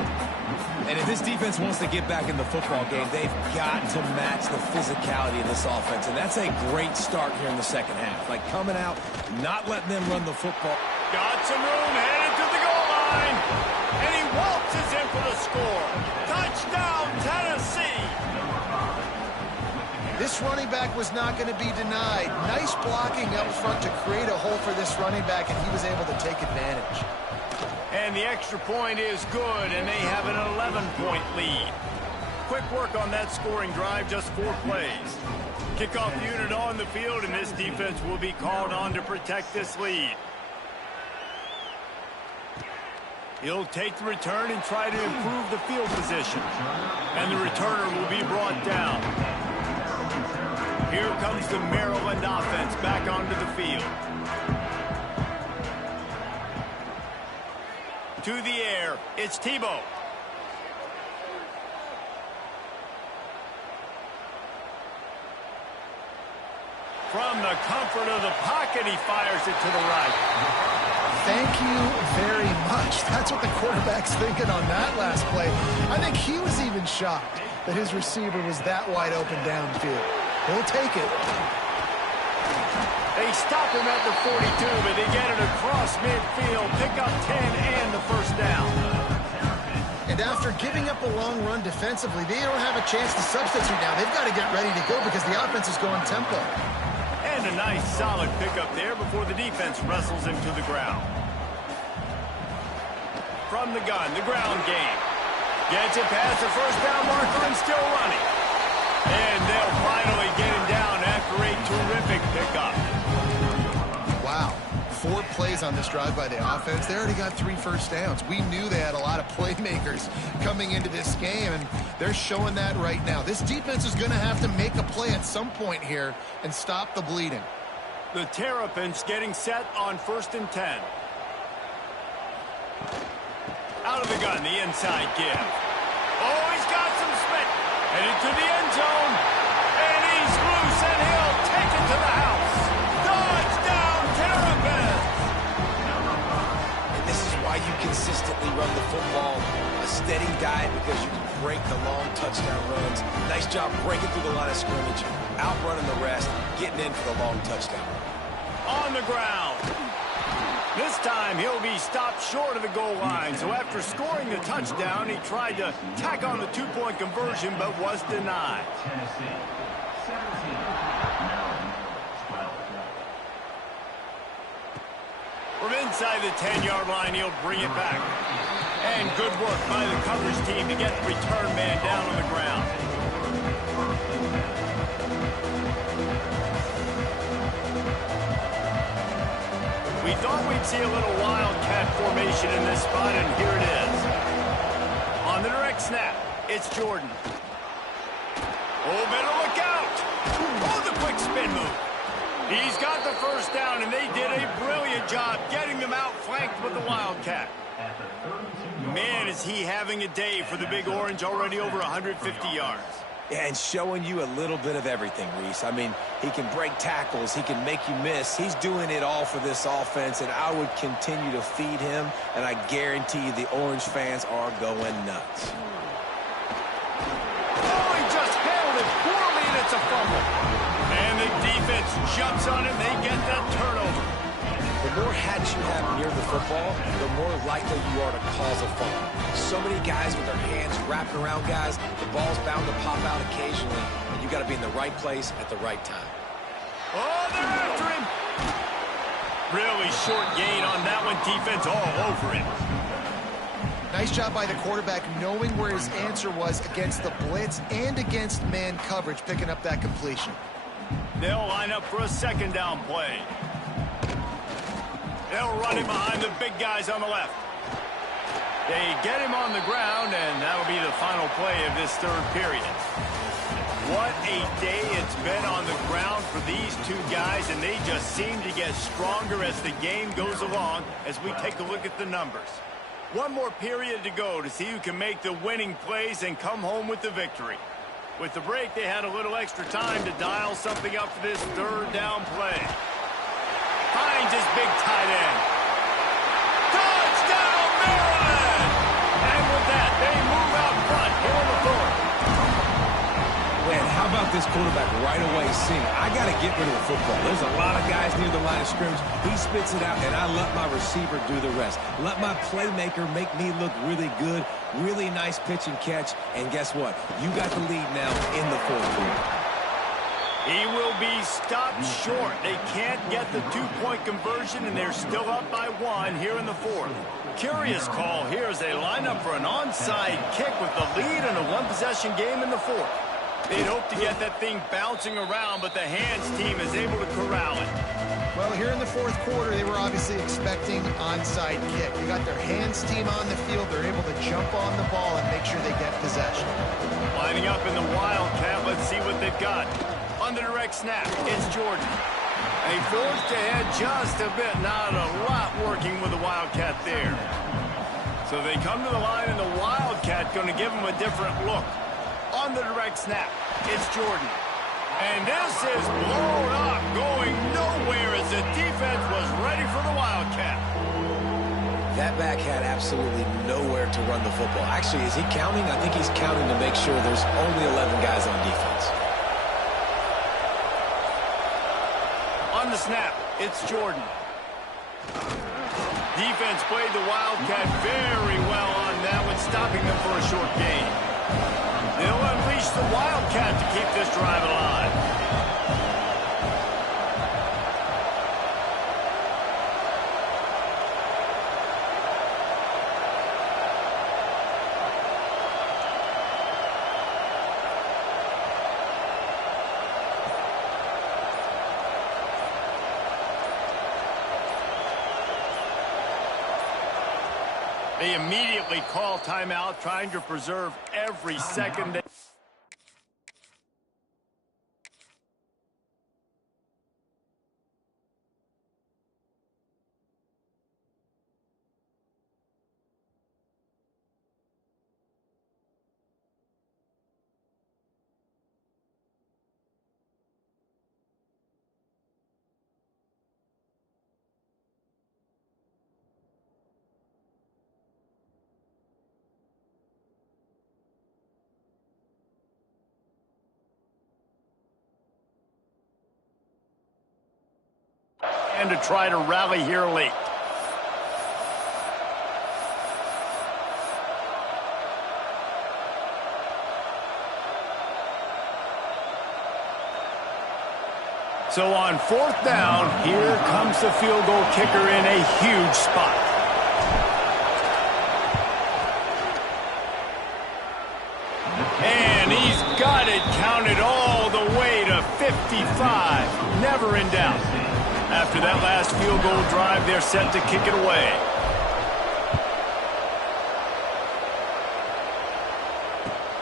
And if this defense wants to get back in the football game, they've got to match the physicality of this offense. And that's a great start here in the second half. Like coming out, not letting them run the football. Got some room, headed to the goal line. And he waltzes in for the score. Touchdown, Tennessee. This running back was not going to be denied. Nice blocking up front to create a hole for this running back, and he was able to take advantage. And the extra point is good, and they have an 11-point lead. Quick work on that scoring drive, just 4 plays. Kickoff unit on the field, and this defense will be called on to protect this lead. He'll take the return and try to improve the field position. And the returner will be brought down. Here comes the Maryland offense back onto the field. To the air, it's Tebow. From the comfort of the pocket, he fires it to the right. Thank you very much. That's what the quarterback's thinking on that last play. I think he was even shocked that his receiver was that wide open downfield. He'll take it. They stop him at the 42, but they get it across midfield, pick up 10 and the first down. And after giving up a long run defensively, they don't have a chance to substitute now. They've got to get ready to go because the offense is going tempo. And a nice solid pickup there before the defense wrestles him to the ground. From the gun, the ground game. Gets it past the first down marker and still running. And they'll finally get him down after a terrific pickup. Wow. 4 plays on this drive by the offense. They already got 3 first downs. We knew they had a lot of playmakers coming into this game, and they're showing that right now. This defense is going to have to make a play at some point here and stop the bleeding. The Terrapins getting set on 1st and 10. Out of the gun, the inside give. Oh, he's got some spit. Headed to the end zone. And he's loose, and he'll take it to the house. Touchdown, Terrapins! And this is why you consistently run the football. A steady diet because you can break the long touchdown runs. Nice job breaking through the line of scrimmage, outrunning the rest, getting in for the long touchdown. On the ground. This time he'll be stopped short of the goal line. So after scoring the touchdown, he tried to tack on the 2-point conversion but was denied. Tennessee, 17. Maryland, 12. From inside the 10-yard line, he'll bring it back. And good work by the coverage team to get the return man down on the ground. We thought we'd see a little wildcat formation in this spot, and here it is. On the direct snap, it's Jordan. Oh, better look out. Oh, the quick spin move. He's got the first down, and they did a brilliant job getting them outflanked with the wildcat. Man, is he having a day for the Big Orange, already over 150 yards. And showing you a little bit of everything, Reese. I mean, he can break tackles. He can make you miss. He's doing it all for this offense, and I would continue to feed him, and I guarantee you the Orange fans are going nuts. Oh, he just handled it poorly, and it's a fumble. And the defense jumps on it, and they get that turnover. The more hats you have near the football, the more likely you are to cause a fumble. So many guys with their hands wrapping around guys, the ball's bound to pop out occasionally, and you got to be in the right place at the right time. Oh, they're after him. Really short gain on that one. Defense all over him. Nice job by the quarterback knowing where his answer was against the blitz and against man coverage, picking up that completion. They'll line up for a 2nd down play. They'll run him behind the big guys on the left. They get him on the ground, and that'll be the final play of this 3rd period. What a day it's been on the ground for these 2 guys, and they just seem to get stronger as the game goes along as we take a look at the numbers. One more period to go to see who can make the winning plays and come home with the victory. With the break, they had a little extra time to dial something up for this 3rd down play. Finds his big tight end. Touchdown, Maryland! And with that, they move out front here in the 4th. Man, how about this quarterback right away seeing, I got to get rid of the football. There's a lot of guys near the line of scrimmage. He spits it out, and I let my receiver do the rest. Let my playmaker make me look really good. Really nice pitch and catch. And guess what? You got the lead now in the 4th quarter. He will be stopped short. They can't get the 2-point conversion, and they're still up by 1 here in the 4th. Curious call here as they line up for an onside kick with the lead in a 1-possession game in the 4th. They'd hope to get that thing bouncing around, but the hands team is able to corral it. Well, here in the 4th quarter, they were obviously expecting onside kick. They got their hands team on the field. They're able to jump on the ball and make sure they get possession. Lining up in the Wildcat, let's see what they've got. On the direct snap, it's Jordan. They forced ahead just a bit. Not a lot working with the Wildcat there. So they come to the line, and the Wildcat going to give them a different look. On the direct snap, it's Jordan. And this is blown up. Goal for the Wildcat. That back had absolutely nowhere to run the football. Actually, is he counting? I think he's counting to make sure there's only 11 guys on defense. On the snap, it's Jordan. Defense played the Wildcat very well on that one, stopping them for a short gain. They'll unleash the Wildcat to keep this drive alive. They immediately call timeout, trying to preserve every second. And to try to rally here late. So on fourth down, here comes the field goal kicker in a huge spot. And he's got it counted all the way to 55. Never in doubt. After that last field goal drive, they're set to kick it away.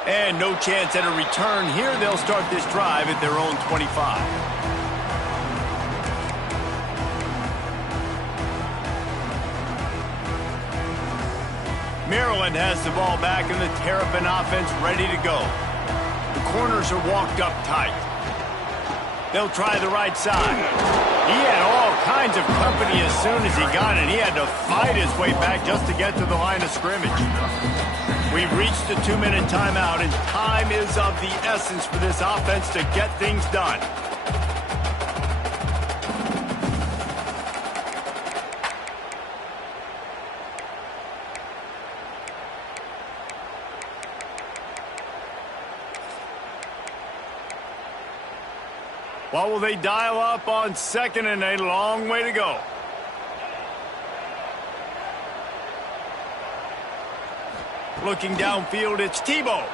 And no chance at a return here. They'll start this drive at their own 25. Maryland has the ball back and the Terrapin offense ready to go. The corners are walked up tight. They'll try the right side. He had all kinds of company as soon as he got it. He had to fight his way back just to get to the line of scrimmage. We've reached the 2-minute timeout, and time is of the essence for this offense to get things done. What will they dial up on second and a long way to go? Looking downfield, it's Tebow.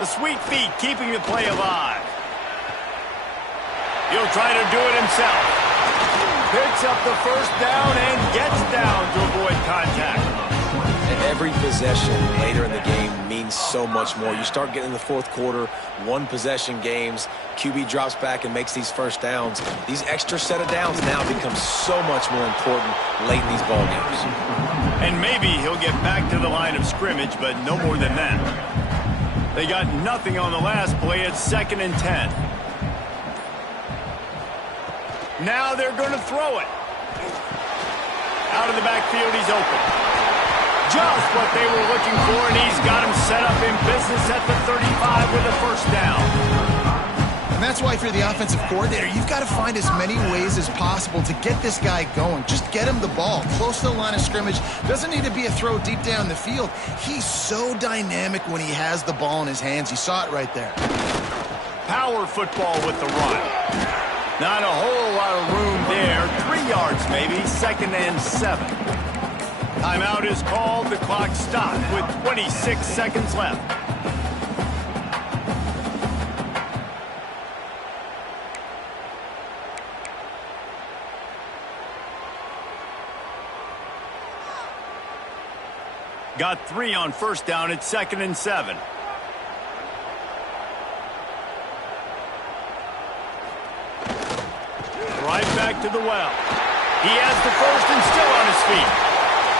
The sweet feet keeping the play alive. He'll try to do it himself. Picks up the first down and gets down to avoid contact. Every possession later in the game means so much more. You start getting in the fourth quarter, one possession games, QB drops back and makes these first downs. These extra set of downs now become so much more important late in these ball games. And maybe he'll get back to the line of scrimmage, but no more than that. They got nothing on the last play. It's 2nd and 10. Now they're going to throw it. Out of the backfield, he's open. Just what they were looking for, and he's got him set up in business at the 35 with a first down. And that's why if you're the offensive coordinator, you've got to find as many ways as possible to get this guy going. Just get him the ball close to the line of scrimmage. Doesn't need to be a throw deep down the field. He's so dynamic when he has the ball in his hands. You saw it right there. Power football with the run. Not a whole lot of room there. 3 yards maybe, 2nd and 7. Timeout is called. The clock stopped with 26 seconds left. Got 3 on first down. It's 2nd and 7. Right back to the well. He has the first and still on his feet.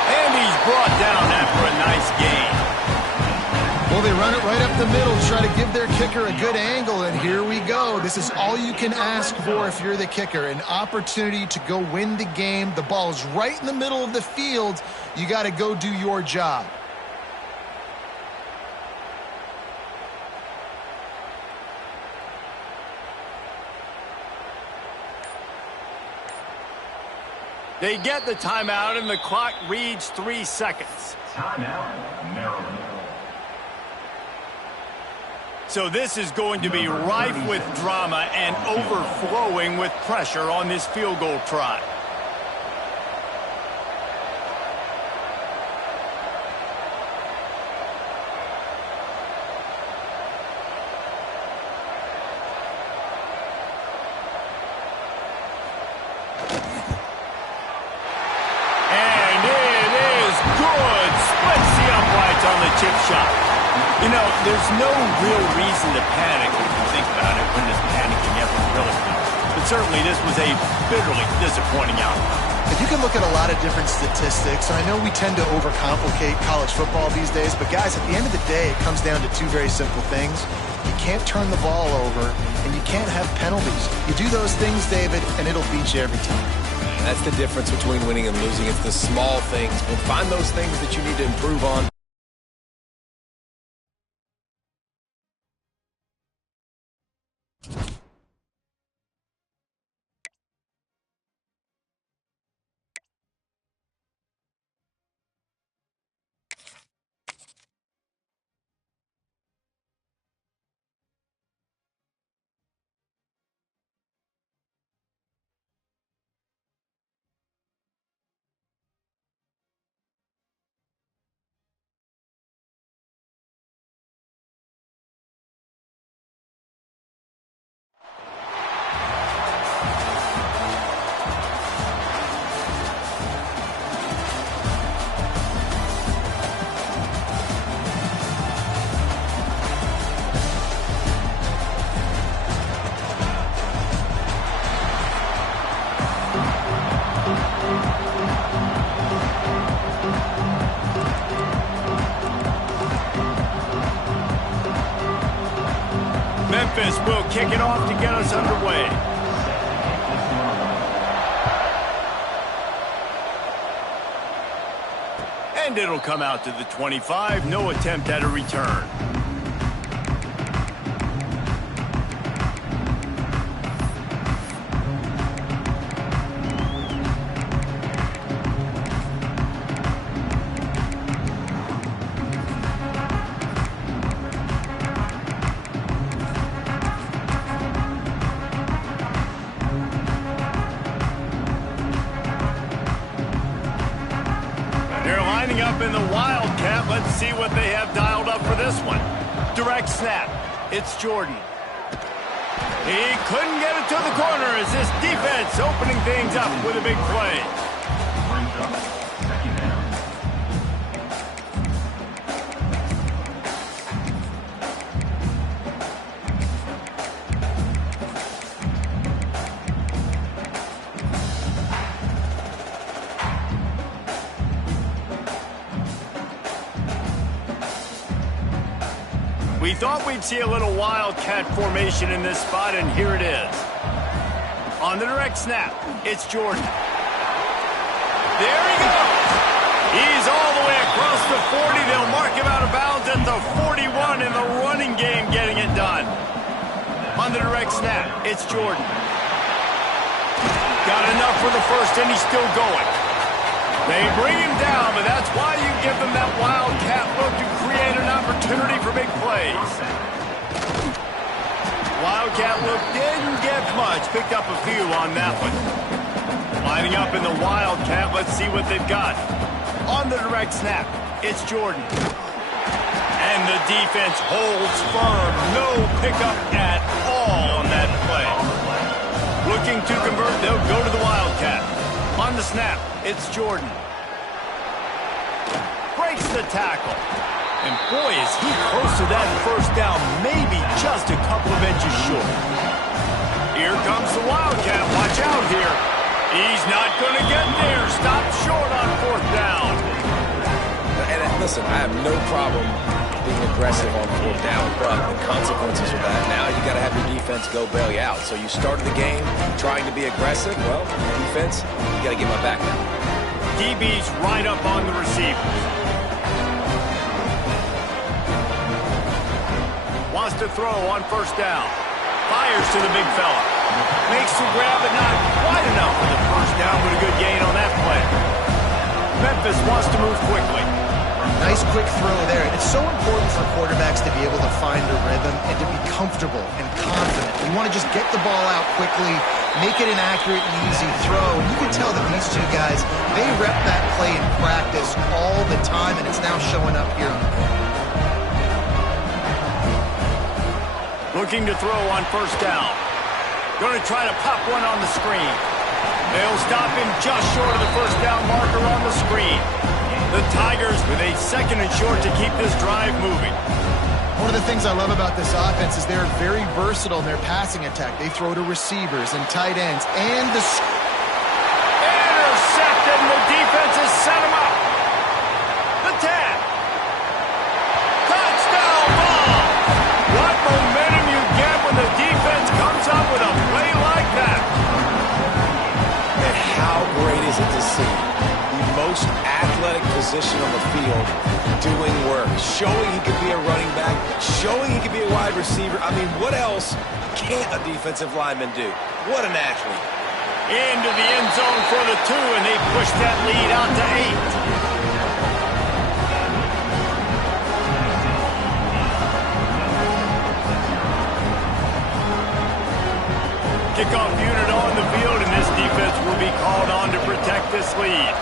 And he's brought down after a nice gain. Well, they run it right up the middle, try to give their kicker a good angle, and here we go. This is all you can ask for if you're the kicker, an opportunity to go win the game. The ball is right in the middle of the field. You got to go do your job. They get the timeout, and the clock reads 3 seconds. Timeout, Maryland. So this is going to be rife with drama and overflowing with pressure on this field goal try. You know, there's no real reason to panic if you think about it when this panicking ever really comes. But certainly this was a bitterly disappointing outcome. And you can look at a lot of different statistics. I know we tend to overcomplicate college football these days, but guys, at the end of the day, it comes down to two very simple things. You can't turn the ball over, and you can't have penalties. You do those things, David, and it'll beat you every time. That's the difference between winning and losing. It's the small things. But find those things that you need to improve on. Memphis will kick it off to get us underway. And it'll come out to the 25. No attempt at a return. Up in the Wildcat. Let's see what they have dialed up for this one. Direct snap. It's Jordan. He couldn't get it to the corner as this defense opening things up with a big play. Second down. We thought we'd see a little Wildcat formation in this spot, and here it is. On the direct snap, it's Jordan. There he goes. He's all the way across the 40. They'll mark him out of bounds at the 41 in the running game, getting it done. On the direct snap, it's Jordan. Got enough for the first, and he's still going. They bring him down, but that's why you give them that Wildcat look to create an opportunity for big plays. Wildcat look didn't get much. Picked up a few on that one. Lining up in the Wildcat, let's see what they've got. On the direct snap, it's Jordan. And the defense holds firm. No pickup at all on that play. Looking to convert, they'll go to the Wildcat. On the snap, it's Jordan. Breaks the tackle. And boy, is he close to that first down, maybe just a couple of inches short. Here comes the Wildcat. Watch out here. He's not going to get there. Stop short on fourth down. And listen, I have no problem being aggressive on fourth down, but the consequences of that, now you got to have your defense go bail you out. So you started the game trying to be aggressive. Well, defense, you got to get my back now. DB's right up on the receivers. Wants to throw on first down. Fires to the big fella. Makes the grab, but not quite enough for the first down, but a good gain on that play. Memphis wants to move quickly. Nice quick throw there. It's so important for quarterbacks to be able to find a rhythm and to be comfortable and confident. You want to just get the ball out quickly, make it an accurate and easy throw. And you can tell that these two guys, they rep that play in practice all the time, and it's now showing up here on the field. Looking to throw on first down. Going to try to pop one on the screen. They'll stop him just short of the first down marker on the screen. The Tigers with a second and short to keep this drive moving. One of the things I love about this offense is they're very versatile in their passing attack. They throw to receivers and tight ends. And the intercepted, and the defense has set him up. The tap. Touchdown ball. What momentum you get when the defense comes up with a play like that. And how great is it to see the most athletic position on the field doing work, showing he could be a running back, showing he could be a wide receiver. I mean, what else can't a defensive lineman do? What an athlete. Into the end zone for the 2, and they push that lead out to 8. Kickoff unit on the field, and this defense will be called on to protect this lead.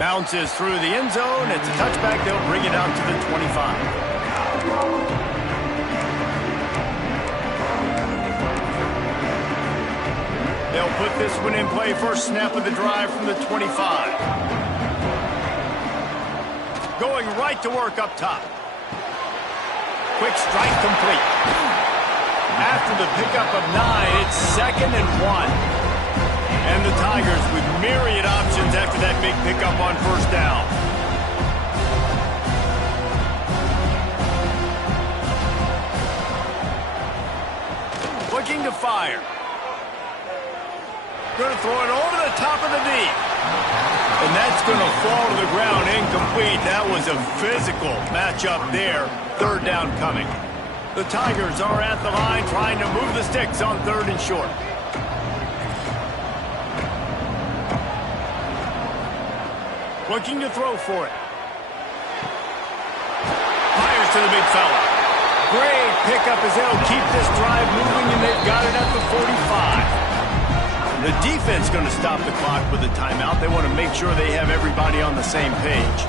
Bounces through the end zone. It's a touchback. They'll bring it out to the 25. They'll put this one in play. First snap of the drive from the 25. Going right to work up top. Quick strike complete. After the pickup of 9, it's 2nd and 1. And the Tigers with myriad options after that big pickup on first down. Looking to fire. Going to throw it over the top of the deep. And that's going to fall to the ground incomplete. That was a physical matchup there. Third down coming. The Tigers are at the line trying to move the sticks on 3rd and short. Looking to throw for it. Fires to the big fella. Great pickup as they'll keep this drive moving, and they've got it at the 45. The defense going to stop the clock with a timeout. They want to make sure they have everybody on the same page.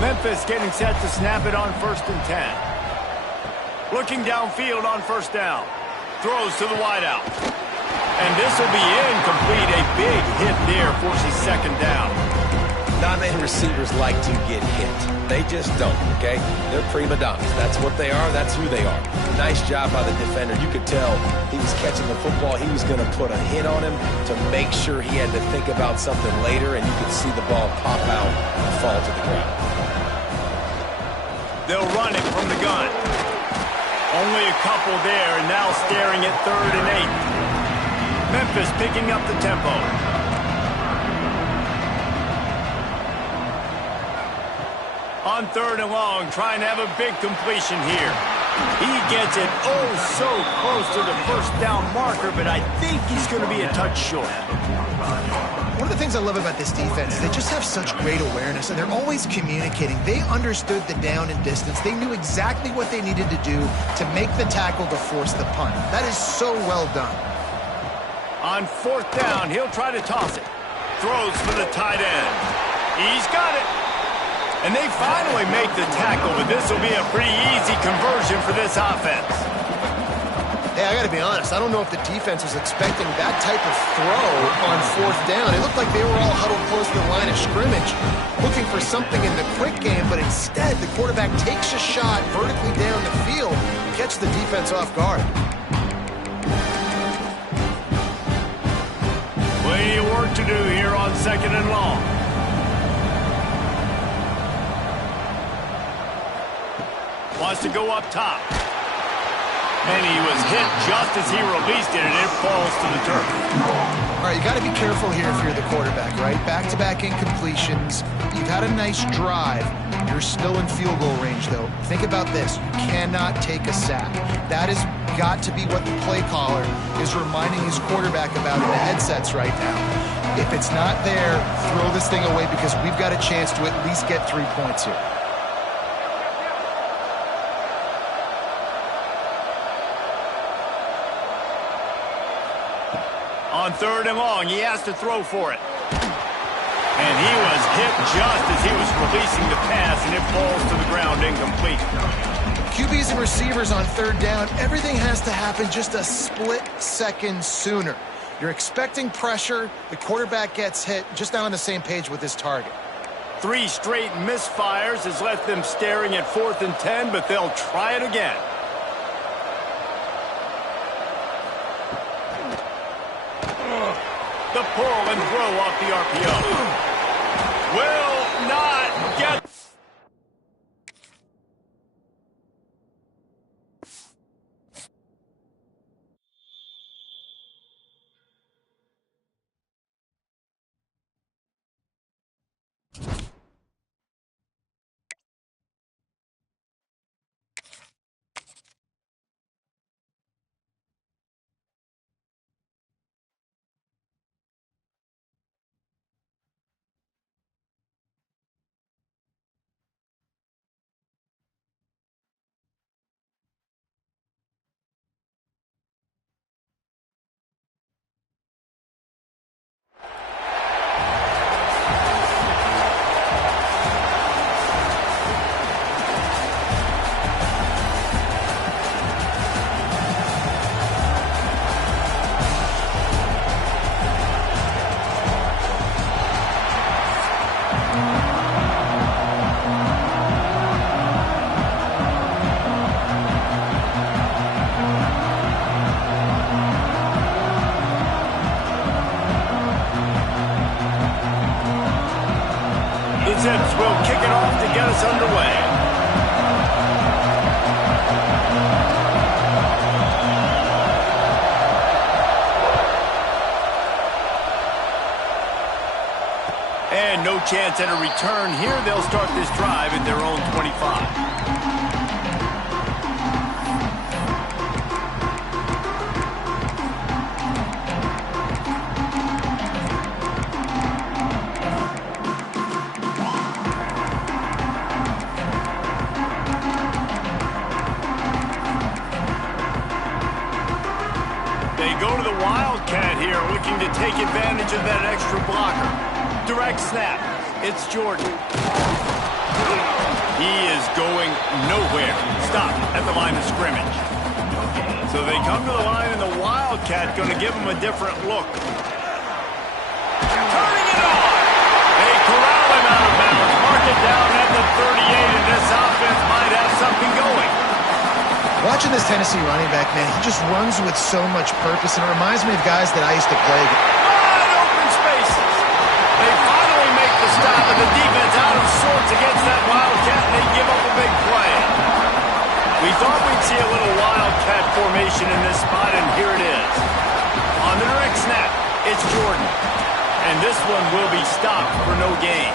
Memphis getting set to snap it on 1st and 10. Looking downfield on first down. Throws to the wideout. And this will be incomplete. A big hit there forces 2nd down. Not-many receivers like to get hit. They just don't, okay? They're prima donnas. That's what they are. That's who they are. Nice job by the defender. You could tell he was catching the football. He was going to put a hit on him to make sure he had to think about something later, and you could see the ball pop out and fall to the ground. They'll run it from the gun. Only a couple there, and now staring at 3rd and 8. Memphis picking up the tempo. On 3rd and long, trying to have a big completion here. He gets it so close to the first down marker, but I think he's going to be a touch short. One of the things I love about this defense is they just have such great awareness, and they're always communicating. They understood the down and distance. They knew exactly what they needed to do to make the tackle to force the punt. That is so well done. On 4th down, he'll try to toss it. Throws for the tight end. He's got it. And they finally make the tackle, but this will be a pretty easy conversion for this offense. Hey, I got to be honest. I don't know if the defense was expecting that type of throw on 4th down. It looked like they were all huddled close to the line of scrimmage, looking for something in the quick game, but instead the quarterback takes a shot vertically down the field, catch the defense off guard. Plenty of work to do here on 2nd and long. Wants to go up top. And he was hit just as he released it, and it falls to the turf. All right, you got to be careful here if you're the quarterback, right? Back-to-back incompletions. You've had a nice drive. You're still in field goal range, though. Think about this. You cannot take a sack. That has got to be what the play caller is reminding his quarterback about in the headsets right now. If it's not there, throw this thing away because we've got a chance to at least get 3 points here. On 3rd and long, he has to throw for it. And he was hit just as he was releasing the pass, and it falls to the ground incomplete. QBs and receivers on 3rd down, everything has to happen just a split second sooner. You're expecting pressure, the quarterback gets hit, just not on the same page with his target. 3 straight misfires has left them staring at 4th and 10, but they'll try it again. The pull and throw off the RPO. Will not get... Zips will kick it off to get us underway. And no chance at a return here. They'll start this drive at their own 25. Looking to take advantage of that extra blocker. Direct snap. It's Jordan. He is going nowhere. Stop at the line of scrimmage. So they come to the line, and the Wildcat going to give him a different look. Turning it on. They corral him out of bounds. Mark it down at the 38, and this offense might have something going. Watching this Tennessee running back, man, he just runs with so much purpose, and it reminds me of guys that I used to play against. Wide open spaces. They finally make the stop, and the defense out of sorts against that Wildcat, and they give up a big play. We thought we'd see a little Wildcat formation in this spot, and here it is. On the direct snap, it's Jordan. And this one will be stopped for no gain.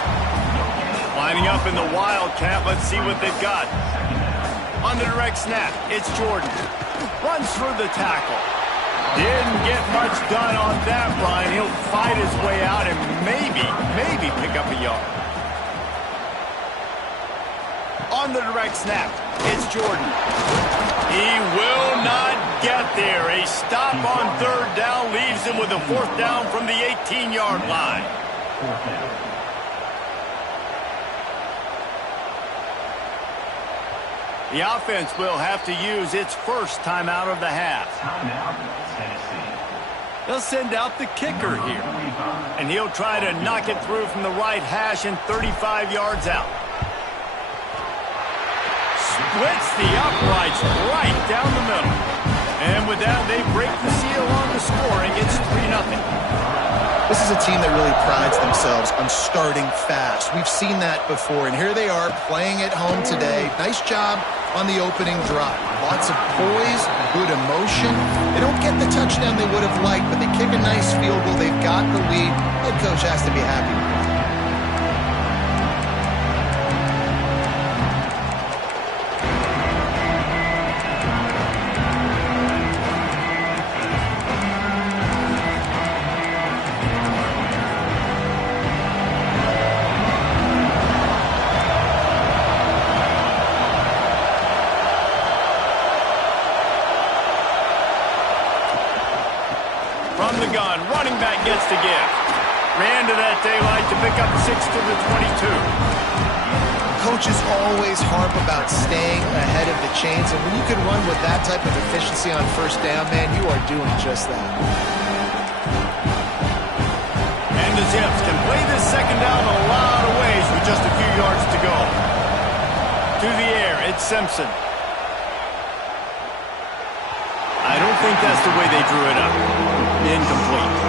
Lining up in the Wildcat, let's see what they've got. On the direct snap, it's Jordan. Runs through the tackle. Didn't get much done on that line. He'll fight his way out and maybe pick up a yard. On the direct snap, it's Jordan. He will not get there. A stop on 3rd down leaves him with a 4th down from the 18-yard line. The offense will have to use its first timeout of the half. They'll send out the kicker here. And he'll try to knock it through from the right hash and 35 yards out. Splits the uprights right down the middle. And with that, they break the seal on the scoring. It's 3-0. This is a team that really prides themselves on starting fast. We've seen that before, and here they are playing at home today. Nice job on the opening drive. Lots of poise, good emotion. They don't get the touchdown they would have liked, but they kick a nice field goal. They've got the lead. Head coach has to be happy with that. From the gun, running back gets the gift. Ran to that daylight to pick up 6 to the 22. Coaches always harp about staying ahead of the chains, and when you can run with that type of efficiency on first down, man, you are doing just that. And the Zips can play this second down in a lot of ways with just a few yards to go. To the air, it's Simpson. I don't think that's the way they drew it up. Incomplete.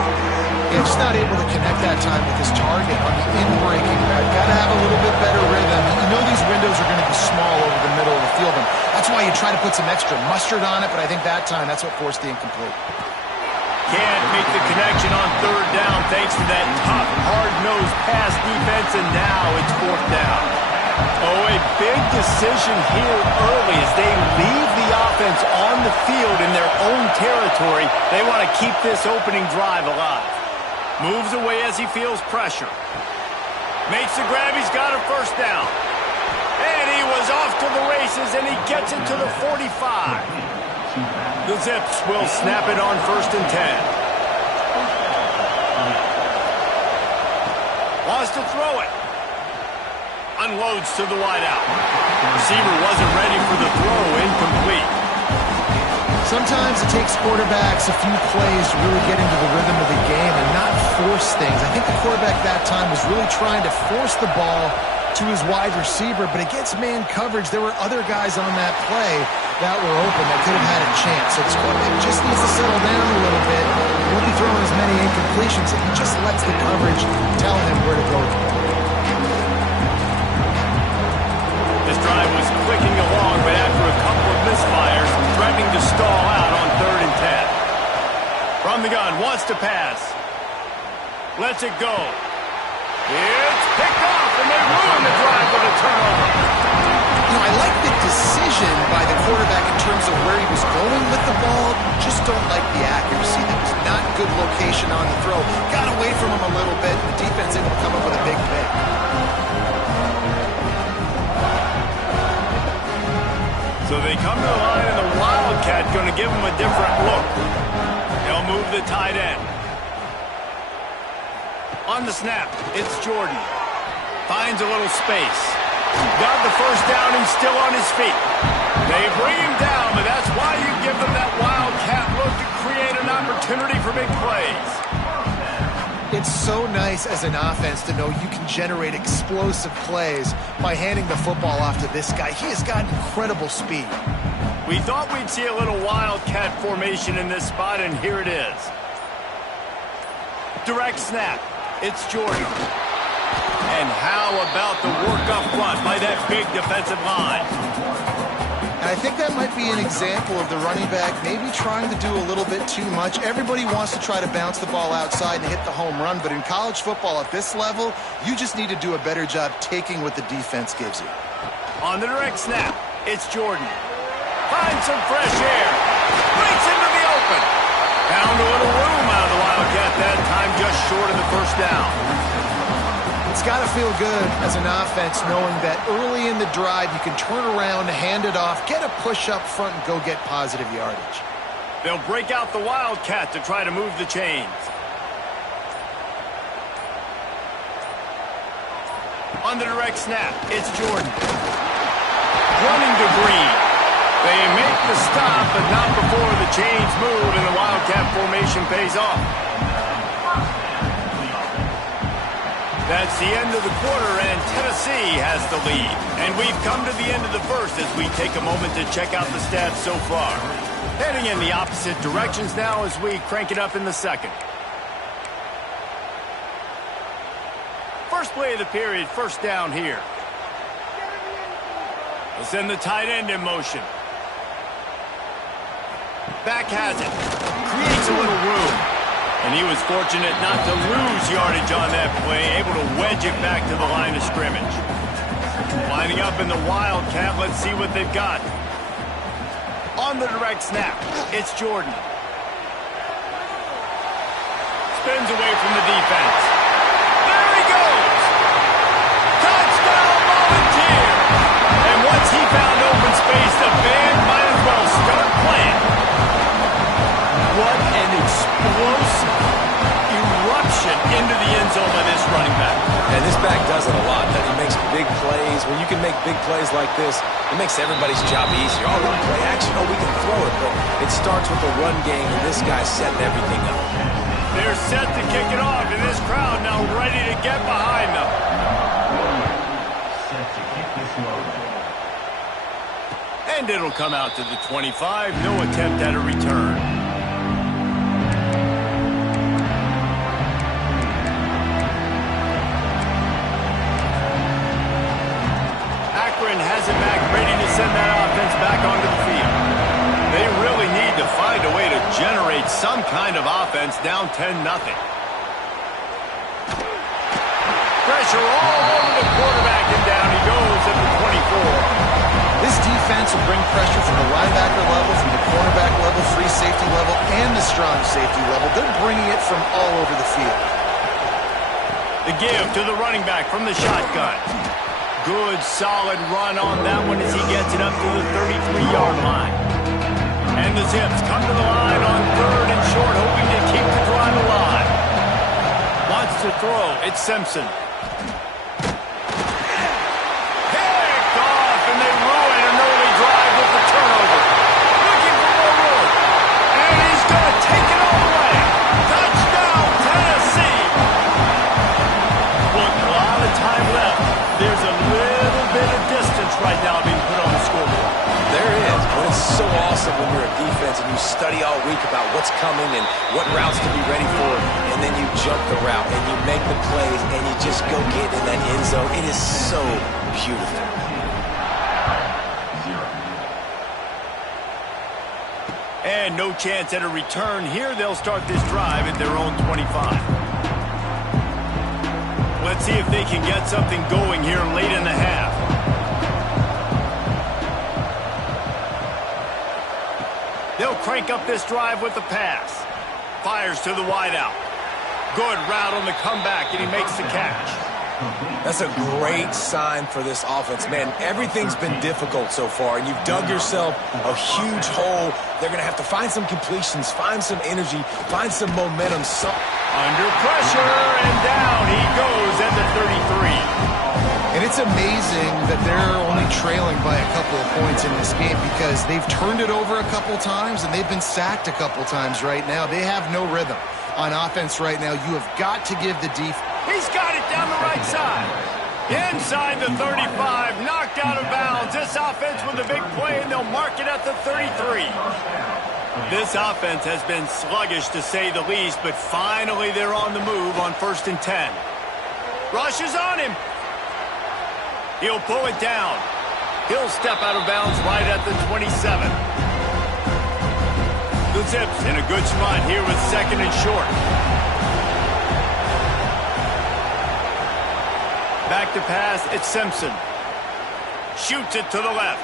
Yeah, just not able to connect that time with his target on the in-breaking route. Got to have a little bit better rhythm. You know these windows are going to be small over the middle of the field, and that's why you try to put some extra mustard on it, but I think that time that's what forced the incomplete. Can't make the connection on third down thanks to that tough, hard-nosed pass defense, and now it's fourth down. Oh, a big decision here early as they leave the offense on the field in their own territory. They want to keep this opening drive alive. Moves away as he feels pressure. Makes the grab. He's got a first down. And he was off to the races, and he gets it to the 45. The Zips will snap it on 1st and 10. Wants to throw it. Unloads to the wideout. Receiver wasn't ready for the throw. Incomplete. Sometimes it takes quarterbacks a few plays to really get into the rhythm of the game and not force things. I think the quarterback that time was really trying to force the ball to his wide receiver, but against man coverage, there were other guys on that play that were open that could have had a chance. So this quarterback just needs to settle down a little bit. He won't be throwing as many incompletions if he just lets the coverage tell him where to go. This drive was clicking along, but after a couple of misfires, threatening to stall out on 3rd and 10. From the gun, wants to pass. Lets it go. It's picked off, and they ruin the drive with a turnover. You know, I like the decision by the quarterback in terms of where he was going with the ball. Just don't like the accuracy. That was not good location on the throw. Got away from him a little bit. The defense able to come up with a big pick. So they come to the line, and the Wildcat going to give them a different look. They'll move the tight end. On the snap, it's Jordan. Finds a little space. Got the first down, and still on his feet. They bring him down, but that's why you give them that Wildcat look to create an opportunity for big plays. It's so nice as an offense to know you can generate explosive plays by handing the football off to this guy. He has got incredible speed. We thought we'd see a little Wildcat formation in this spot, and here it is. Direct snap. It's Jordan. And how about the work up front by that big defensive line? And I think that might be an example of the running back maybe trying to do a little bit too much. Everybody wants to try to bounce the ball outside and hit the home run, but in college football at this level, you just need to do a better job taking what the defense gives you. On the direct snap, it's Jordan. Finds some fresh air. Breaks into the open. Found a little room out of the Wildcat that time, just short of the first down. It's got to feel good as an offense knowing that early in the drive you can turn around, hand it off, get a push up front, and go get positive yardage. They'll break out the Wildcat to try to move the chains. On the direct snap, it's Jordan. Running to Green. They make the stop, but not before the chains move and the Wildcat formation pays off. That's the end of the quarter, and Tennessee has the lead. And we've come to the end of the first as we take a moment to check out the stats so far. Heading in the opposite directions now as we crank it up in the second. First play of the period, first down here. We'll send the tight end in motion. Back has it. Creates a little room. And he was fortunate not to lose yardage on that play, able to wedge it back to the line of scrimmage. Lining up in the Wildcat, let's see what they've got. On the direct snap, it's Jordan. Spins away from the defense. There he goes! Touchdown Volunteer! And once he found open space, the band might as well start playing. What an explosive eruption into the end zone by this running back. And this back does it a lot. That he makes big plays. When you can make big plays like this, it makes everybody's job easier. Oh, we can play action. Oh, we can throw it. But it starts with the run game, and this guy's setting everything up. They're set to kick it off, and this crowd now ready to get behind them. Set to kick this one. And it'll come out to the 25. No attempt at a return. Akron has it back, ready to send that offense back onto the field. They really need to find a way to generate some kind of offense down 10-0. Pressure all over the quarterback, and down he goes at the 24. This defense will bring pressure from the linebacker level, from the cornerback level, free safety level, and the strong safety level. They're bringing it from all over the field. The give to the running back from the shotgun. Good, solid run on that one as he gets it up to the 33-yard line. And the Zips come to the line on third and short, hoping to keep the drive alive. Wants to throw. It's Simpson. Picked off, and they ruin an early drive with the turnover. Looking for more room. And he's going to take it all the way. Touchdown, Tennessee. Look, a lot of time left. There's a little bit of distance right now being put on the scoreboard. There is, but it's so awesome when you're a defense and you study all week about what's coming and what routes to be ready for, and then you jump the route and you make the plays and you just go get in that end zone. It is so beautiful. And no chance at a return here. They'll start this drive at their own 25. Let's see if they can get something going here late in the half. They'll crank up this drive with the pass. Fires to the wideout. Good route on the comeback, and he makes the catch. That's a great sign for this offense. Man, everything's been difficult so far, and you've dug yourself a huge hole. They're going to have to find some completions, find some energy, find some momentum. Under pressure, and down he goes at the 33. And it's amazing that they're only trailing by a couple of points in this game because they've turned it over a couple times and they've been sacked a couple times right now. They have no rhythm on offense right now. You have got to give the defense. He's got it down the right side. Inside the 35, knocked out of bounds. This offense with a big play, and they'll mark it at the 33. This offense has been sluggish, to say the least, but finally they're on the move on 1st and 10. Rushes on him. He'll pull it down. He'll step out of bounds right at the 27. The Zips in a good spot here with 2nd and short. Back to pass, it's Simpson. Shoots it to the left.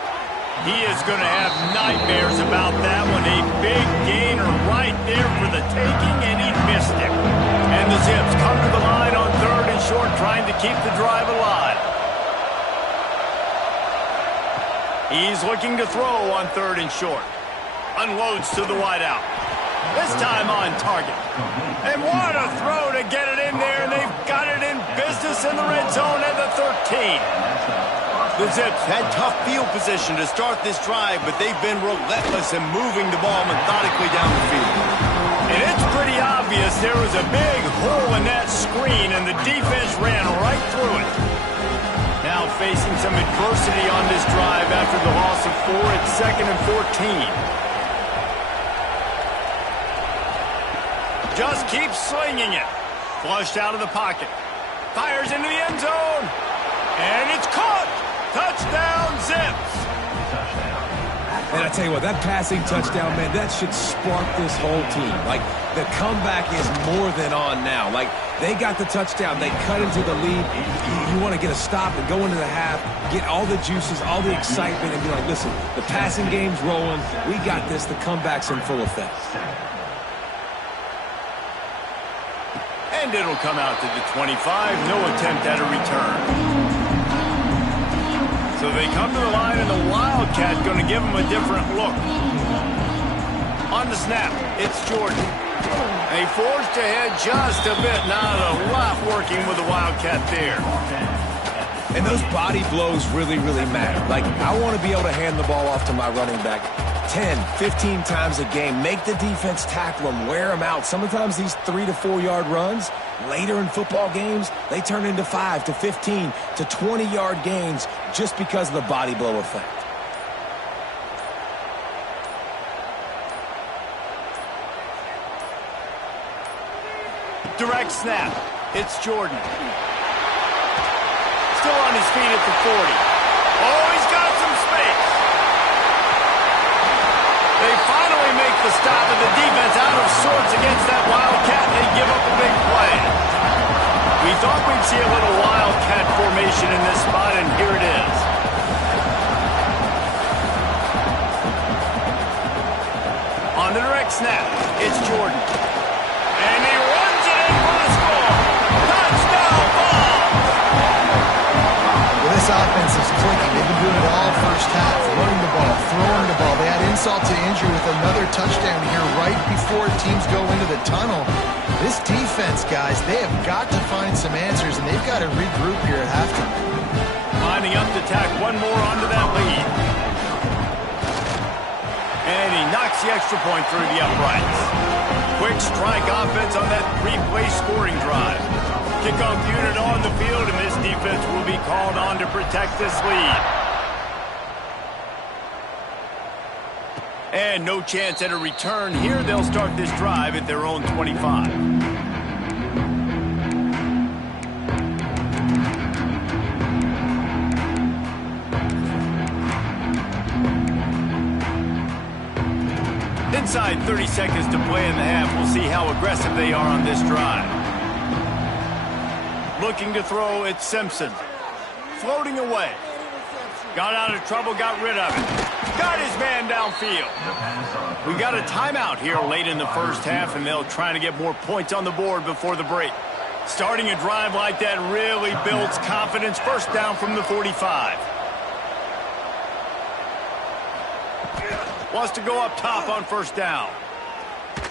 He is going to have nightmares about that one. A big gainer right there for the taking, and he missed it. And the Zips come to the line on 3rd and short, trying to keep the drive alive. He's looking to throw on 3rd and short. Unloads to the wideout. This time on target. And what a throw to get it in there. They've got it in business in the red zone at the 13. The Zips had tough field position to start this drive, but they've been relentless in moving the ball methodically down the field. And it's pretty obvious there was a big hole in that screen, and the defense ran right through it. Now facing some adversity on this drive after the loss of 4 at 2nd and 14. Just keeps slinging it. Flushed out of the pocket. Fires into the end zone. And it's caught. Touchdown, Zips. And I tell you what, that passing touchdown, man, that should spark this whole team. Like, the comeback is more than on now. Like, they got the touchdown. They cut into the lead. You want to get a stop and go into the half, get all the juices, all the excitement, and be like, listen, the passing game's rolling. We got this. The comeback's in full effect. And it'll come out to the 25. No attempt at a return. So they come to the line, and the Wildcat going to give them a different look. On the snap, it's Jordan. They forced ahead just a bit. Not a lot working with the Wildcat there. And those body blows really, really matter. Like, I want to be able to hand the ball off to my running back 10, 15 times a game. Make the defense tackle them, wear them out. Sometimes these 3 to 4 yard runs, later in football games, they turn into 5 to 15 to 20 yard gains just because of the body blow effect. Direct snap. It's Jordan. Still on his feet at the 40. Oh, he's got some space. They finally make the stop, and the defense out of sorts against that Wildcat, and they give up a big play. We thought we'd see a little Wildcat formation in this spot, and here it is. On the direct snap, it's Jordan. And he runs it in for the score. Touchdown ball! Well, this offense is clicking. They've been doing it all first half, running the ball, throwing the ball. They had insult to injury with another touchdown here right before teams go into the tunnel. This defense, guys, they have got to find some answers, and they've got to regroup here at halftime. Lining up to tack one more onto that lead. And he knocks the extra point through the uprights. Quick strike offense on that 3-play scoring drive. Kickoff unit on the field, and this defense will be called on to protect this lead. And no chance at a return here. They'll start this drive at their own 25. Inside 30 seconds to play in the half. We'll see how aggressive they are on this drive. Looking to throw, it's Simpson. Floating away. Got out of trouble, got rid of it. Got his man downfield. We got a timeout here late in the first half, and they'll try to get more points on the board before the break. Starting a drive like that really builds confidence. First down from the 45. Wants to go up top on first down.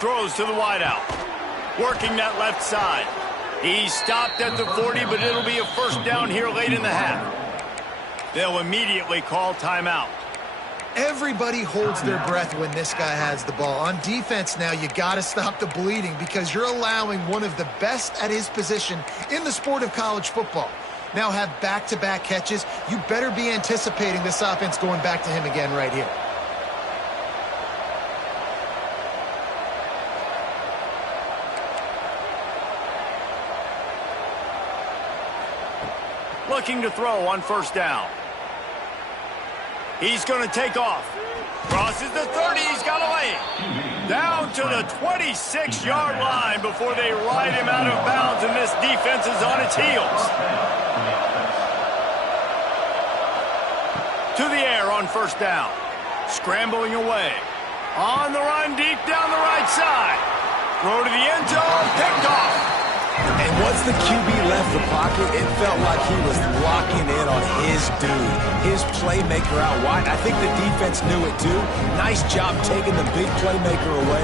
Throws to the wideout. Working that left side. He stopped at the 40, but it'll be a first down here late in the half. They'll immediately call timeout. Everybody holds their breath when this guy has the ball. On defense now, you got to stop the bleeding because you're allowing one of the best at his position in the sport of college football. Now have back-to-back catches. You better be anticipating this offense going back to him again right here. Looking to throw on first down. He's going to take off. Crosses the 30. He's got a lane. Down to the 26-yard line before they ride him out of bounds, and this defense is on its heels. To the air on first down. Scrambling away. On the run deep down the right side. Throw to the end zone. Picked off. And once the QB left the pocket, it felt like he was locking in on his dude, his playmaker out wide. I think the defense knew it too. Nice job taking the big playmaker away,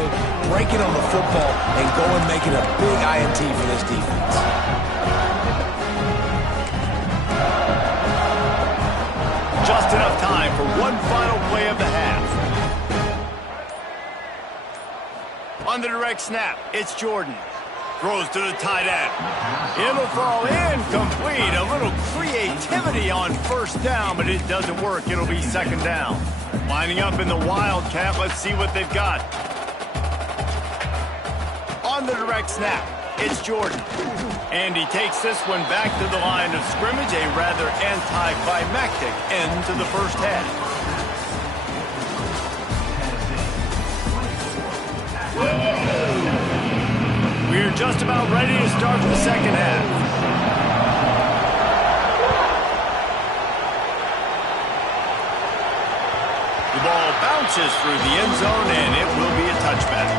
breaking on the football, and going making a big INT for this defense. Just enough time for one final play of the half. On the direct snap, it's Jordan. Throws to the tight end. It'll fall incomplete. A little creativity on first down, but it doesn't work. It'll be second down. Lining up in the Wildcat. Let's see what they've got. On the direct snap, it's Jordan. And he takes this one back to the line of scrimmage, a rather anticlimactic end to the first half. We're just about ready to start the second half. The ball bounces through the end zone, and it will be a touchback.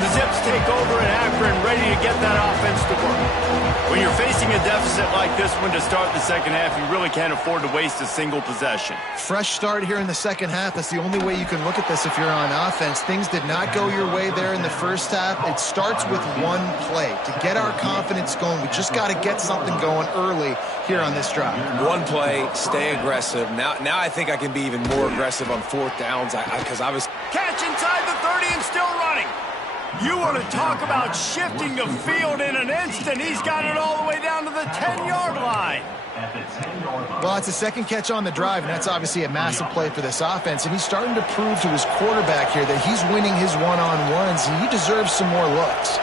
The Zips take over in Akron, ready to get that offense to work. When you're facing a deficit like this one to start the second half, you really can't afford to waste a single possession. Fresh start here in the second half. That's the only way you can look at this if you're on offense. Things did not go your way there in the first half. It starts with one play. To get our confidence going, we just got to get something going early here on this drive. One play, stay aggressive. Now I think I can be even more aggressive on fourth downs because I was... Catch inside the 30 and still running. You want to talk about shifting the field in an instant. He's got it all the way down to the 10-yard line. Well, it's a second catch on the drive, and that's obviously a massive play for this offense. And he's starting to prove to his quarterback here that he's winning his one-on-ones, and he deserves some more looks.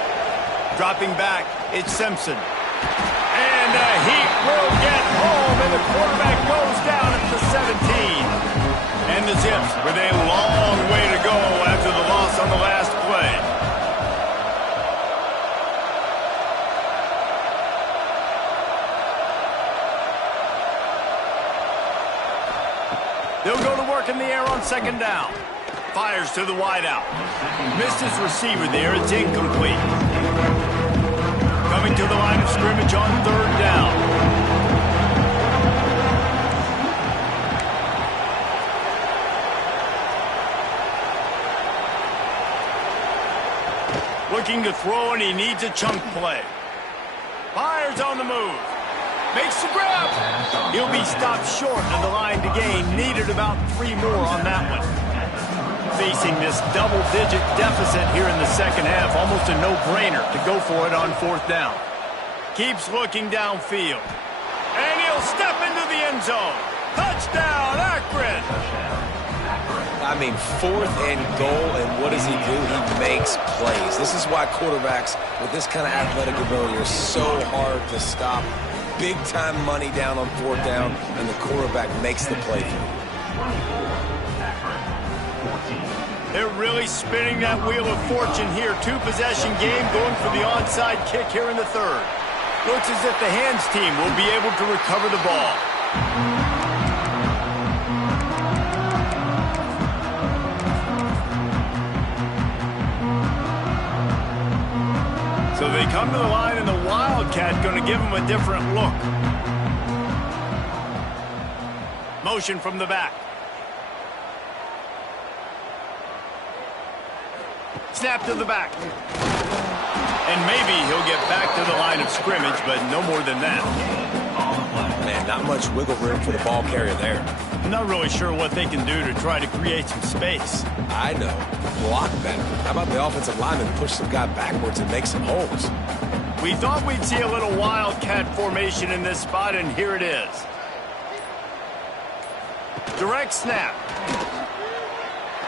Dropping back, it's Simpson. And he will get home, and the quarterback goes down at the 17. And the Zips with a long way to go after the loss on the last play. They'll go to work in the air on second down. Fires to the wideout. Missed his receiver there. It's incomplete. Coming to the line of scrimmage on third down. Looking to throw, and he needs a chunk play. Fires on the move. Makes the grab. He'll be stopped short of the line to gain. Needed about 3 more on that one. Facing this double-digit deficit here in the second half. Almost a no-brainer to go for it on fourth down. Keeps looking downfield. And he'll step into the end zone. Touchdown, Akron. I mean, fourth and goal, and what does he do? He makes plays. This is why quarterbacks with this kind of athletic ability are so hard to stop. Big-time money down on fourth down, and the quarterback makes the play. They're really spinning that wheel of fortune here. 2-possession game, going for the onside kick here in the third. Looks as if the hands team will be able to recover the ball. So they come to the line, and the Wildcat going to give him a different look. Motion from the back. Snap to the back. And maybe he'll get back to the line of scrimmage, but no more than that. Man, not much wiggle room for the ball carrier there. I'm not really sure what they can do to try to create some space. I know. Block better. How about the offensive lineman push some guy backwards and make some holes? We thought we'd see a little Wildcat formation in this spot, and here it is. Direct snap.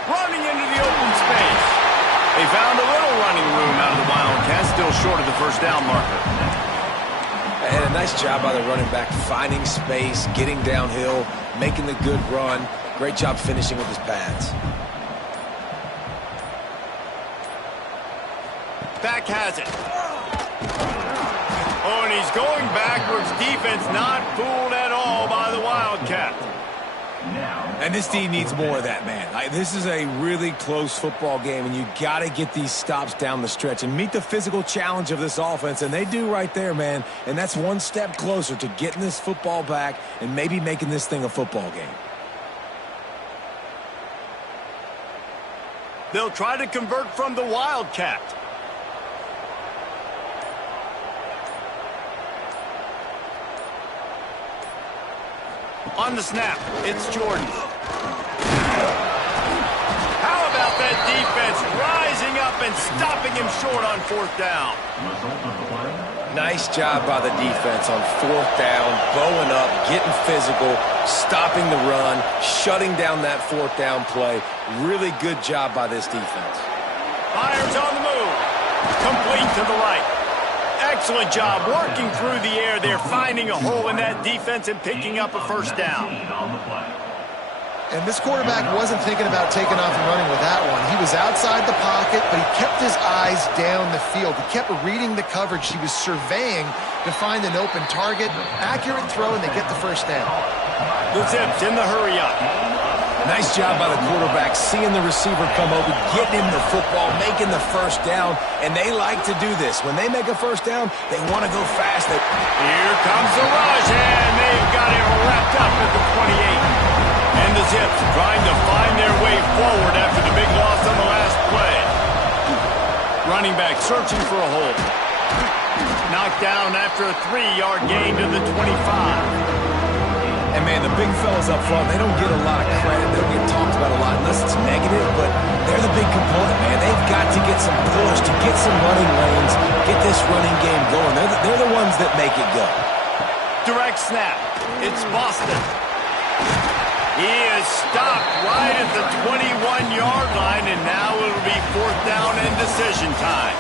Running into the open space. They found a little running room out of the Wildcats, still short of the first down marker. And a nice job by the running back, finding space, getting downhill, making the good run. Great job finishing with his pads. Back has it. Oh, and he's going backwards. Defense not fooled at all by the Wildcat. And this team needs more of that, man. This is a really close football game, and you got to get these stops down the stretch and meet the physical challenge of this offense, and they do right there, man. And that's one step closer to getting this football back and maybe making this thing a football game. They'll try to convert from the Wildcat. On the snap, it's Jordan. How about that defense rising up and stopping him short on fourth down? Nice job by the defense on fourth down, bowing up, getting physical, stopping the run, shutting down that fourth down play. Really good job by this defense. Fires on the move. Complete to the right. Excellent job working through the air there, finding a hole in that defense and picking up a first down. And this quarterback wasn't thinking about taking off and running with that one. He was outside the pocket, but he kept his eyes down the field. He kept reading the coverage. He was surveying to find an open target. Accurate throw, and they get the first down. The Zips in the hurry up. Nice job by the quarterback, seeing the receiver come over, getting him the football, making the first down, and they like to do this. When they make a first down, they want to go fast. Here comes the rush, and they've got it wrapped up at the 28. And the Zips trying to find their way forward after the big loss on the last play. Running back searching for a hole. Knocked down after a 3-yard gain to the 25. And, man, the big fellas up front, they don't get a lot of credit. They don't get talked about a lot unless it's negative, but they're the big component, man. They've got to get some push, to get some running lanes, get this running game going. They're the ones that make it go. Direct snap. It's Boston. He is stopped right at the 21-yard line, and now it'll be fourth down and decision time.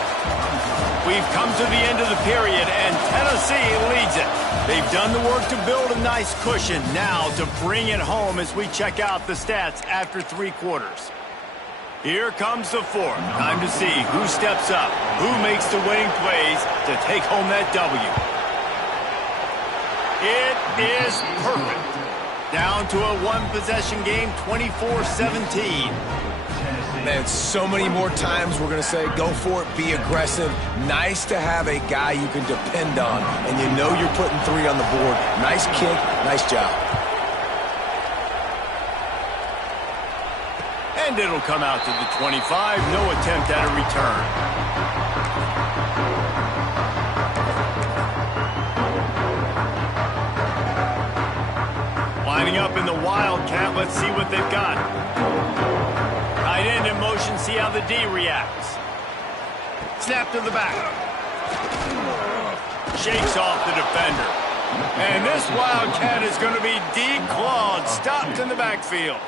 We've come to the end of the period, and Tennessee leads it. They've done the work to build a nice cushion. Now to bring it home as we check out the stats after 3 quarters. Here comes the fourth. Time to see who steps up, who makes the winning plays to take home that W. It is perfect. Down to a one-possession game, 24-17. Man, so many more times we're going to say, go for it, be aggressive. Nice to have a guy you can depend on, and you know you're putting 3 on the board. Nice kick, nice job. And it'll come out to the 25. No attempt at a return. Lining up in the Wildcat. Let's see what they've got. Tight end in motion. See how the D reacts. Snap to the back. Shakes off the defender. And this Wildcat is going to be declawed. Stopped in the backfield.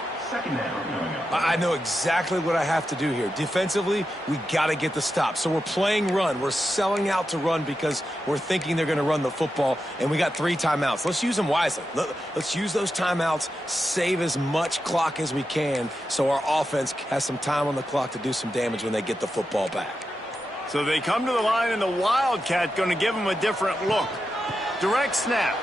I know exactly what I have to do here. Defensively, we got to get the stop. So we're playing run. We're selling out to run because we're thinking they're going to run the football, and we got 3 timeouts. Let's use them wisely. Let's use those timeouts, save as much clock as we can so our offense has some time on the clock to do some damage when they get the football back. So they come to the line, and the Wildcat going to give them a different look. Direct snap.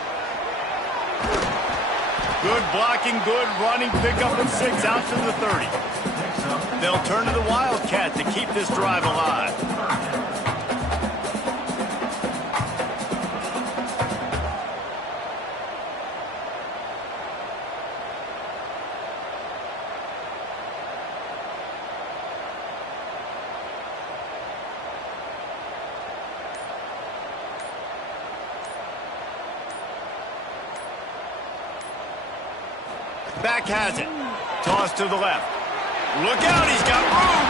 Good blocking, good running, pickup of 6 out to the 30. They'll turn to the Wildcat to keep this drive alive. Back has it. Toss to the left. Look out, he's got room.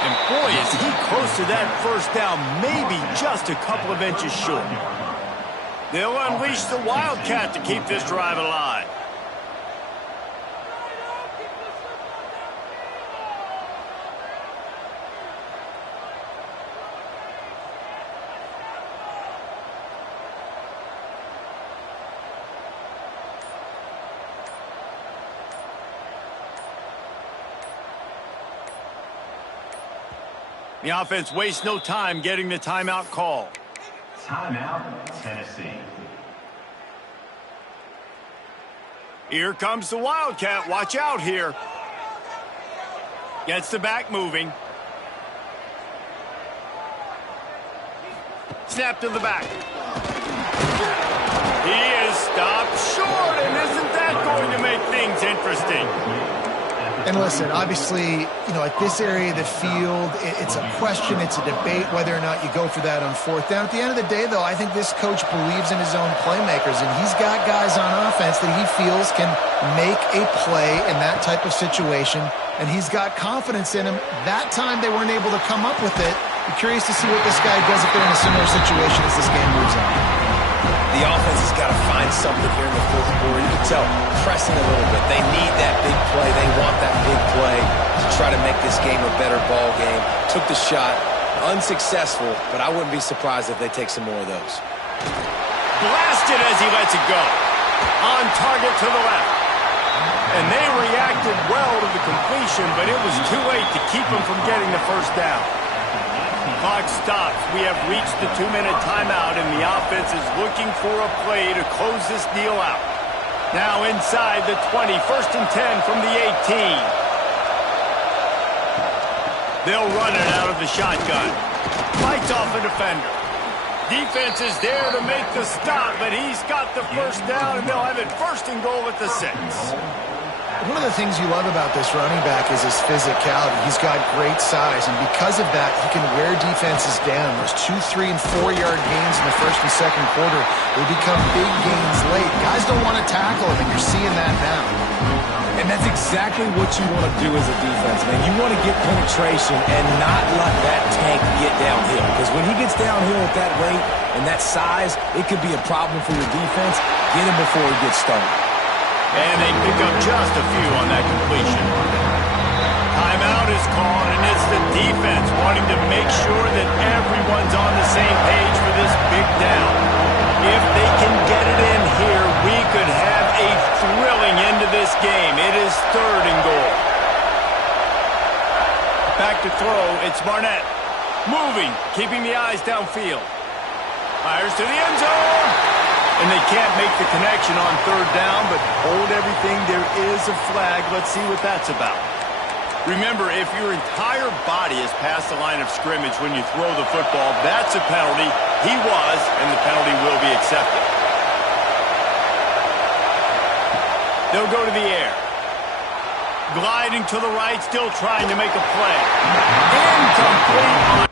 And boy, is he close to that first down, maybe just a couple of inches short. They'll unleash the Wildcat to keep this drive alive. The offense wastes no time getting the timeout call. Timeout, Tennessee. Here comes the Wildcat. Watch out here. Gets the back moving. Snap to the back. He is stopped short, and isn't that going to make things interesting? And listen, obviously, at this area of the field, it's a question, it's a debate whether or not you go for that on fourth down. At the end of the day, though, I think this coach believes in his own playmakers, and he's got guys on offense that he feels can make a play in that type of situation, and he's got confidence in him. That time they weren't able to come up with it, I'm curious to see what this guy does if they're in a similar situation as this game moves on. The offense has got to find something here in the fourth quarter. You can tell, pressing a little bit. They need that big play. They want that big play to try to make this game a better ball game. Took the shot, unsuccessful, but I wouldn't be surprised if they take some more of those. Blasted as he lets it go. On target to the left. And they reacted well to the completion, but it was too late to keep them from getting the first down. Clock stops. We have reached the 2-minute timeout, and the offense is looking for a play to close this deal out. Now inside the 20, 1st and 10 from the 18. They'll run it out of the shotgun. Fights off a defender. Defense is there to make the stop, but he's got the first down, and they'll have it 1st and goal at the 6. One of the things you love about this running back is his physicality. He's got great size, and because of that, he can wear defenses down. Those 2-, 3-, and 4-yard gains in the 1st and 2nd quarter, they become big gains late. Guys don't want to tackle him, and you're seeing that now. And that's exactly what you want to do as a defense, man. You want to get penetration and not let that tank get downhill. Because when he gets downhill at that rate and that size, it could be a problem for your defense. Get him before he gets started. And they pick up just a few on that completion. Timeout is called, and it's the defense wanting to make sure that everyone's on the same page for this big down. If they can get it in here, we could have a thrilling end to this game. It is 3rd and goal. Back to throw, it's Barnett. Moving, keeping the eyes downfield. Fires to the end zone. And they can't make the connection on 3rd down, but hold everything. There is a flag. Let's see what that's about. Remember, if your entire body is past the line of scrimmage when you throw the football, that's a penalty. He was, and the penalty will be accepted. They'll go to the air. Gliding to the right, still trying to make a play. Incomplete.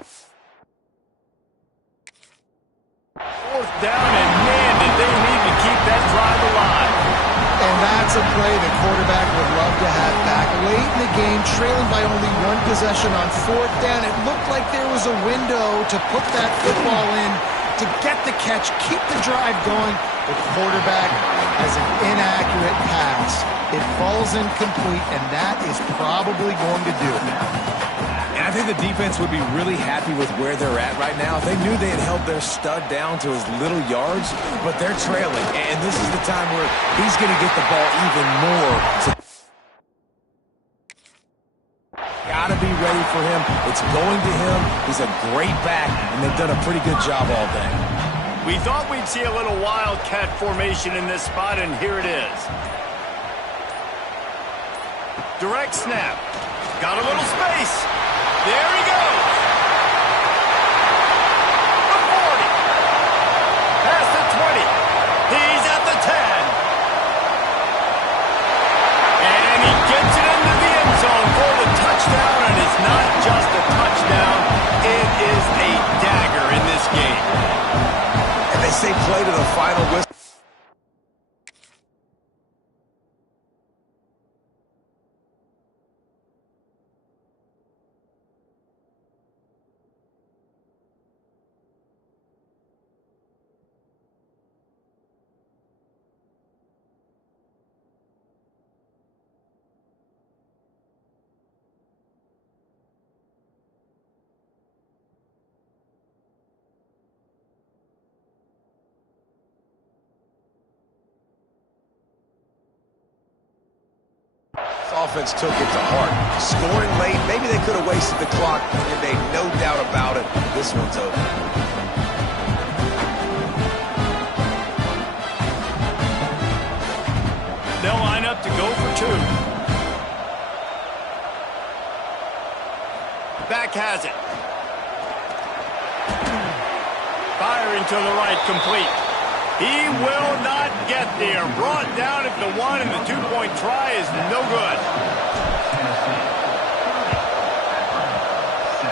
4th down, and man, did they need to keep that drive alive. And that's a play the quarterback would love to have back. Late in the game, trailing by only 1 possession on 4th down, it looked like there was a window to put that football in, to get the catch, keep the drive going. The quarterback has an inaccurate pass. It falls incomplete, and that is probably going to do it. And I think the defense would be really happy with where they're at right now. They knew they had held their stud down to his little yards, but they're trailing. And this is the time where he's going to get the ball even more. Got to be ready for him. It's going to him. He's a great back, and they've done a pretty good job all day. We thought we'd see a little wildcat formation in this spot, and here it is. Direct snap. Got a little space. There he goes. The 40. Past the 20. He's at the 10. And he gets it into the end zone for the touchdown, and it's not just a touchdown. It is a dagger in this game. And they say play to the final whistle. Offense took it to heart. Scoring late, maybe they could have wasted the clock, and they no doubt about it, this one's over. They'll line up to go for 2. Back has it. Firing to the right, complete. He will not get there. Brought down at the 1, and the 2-point try is no good.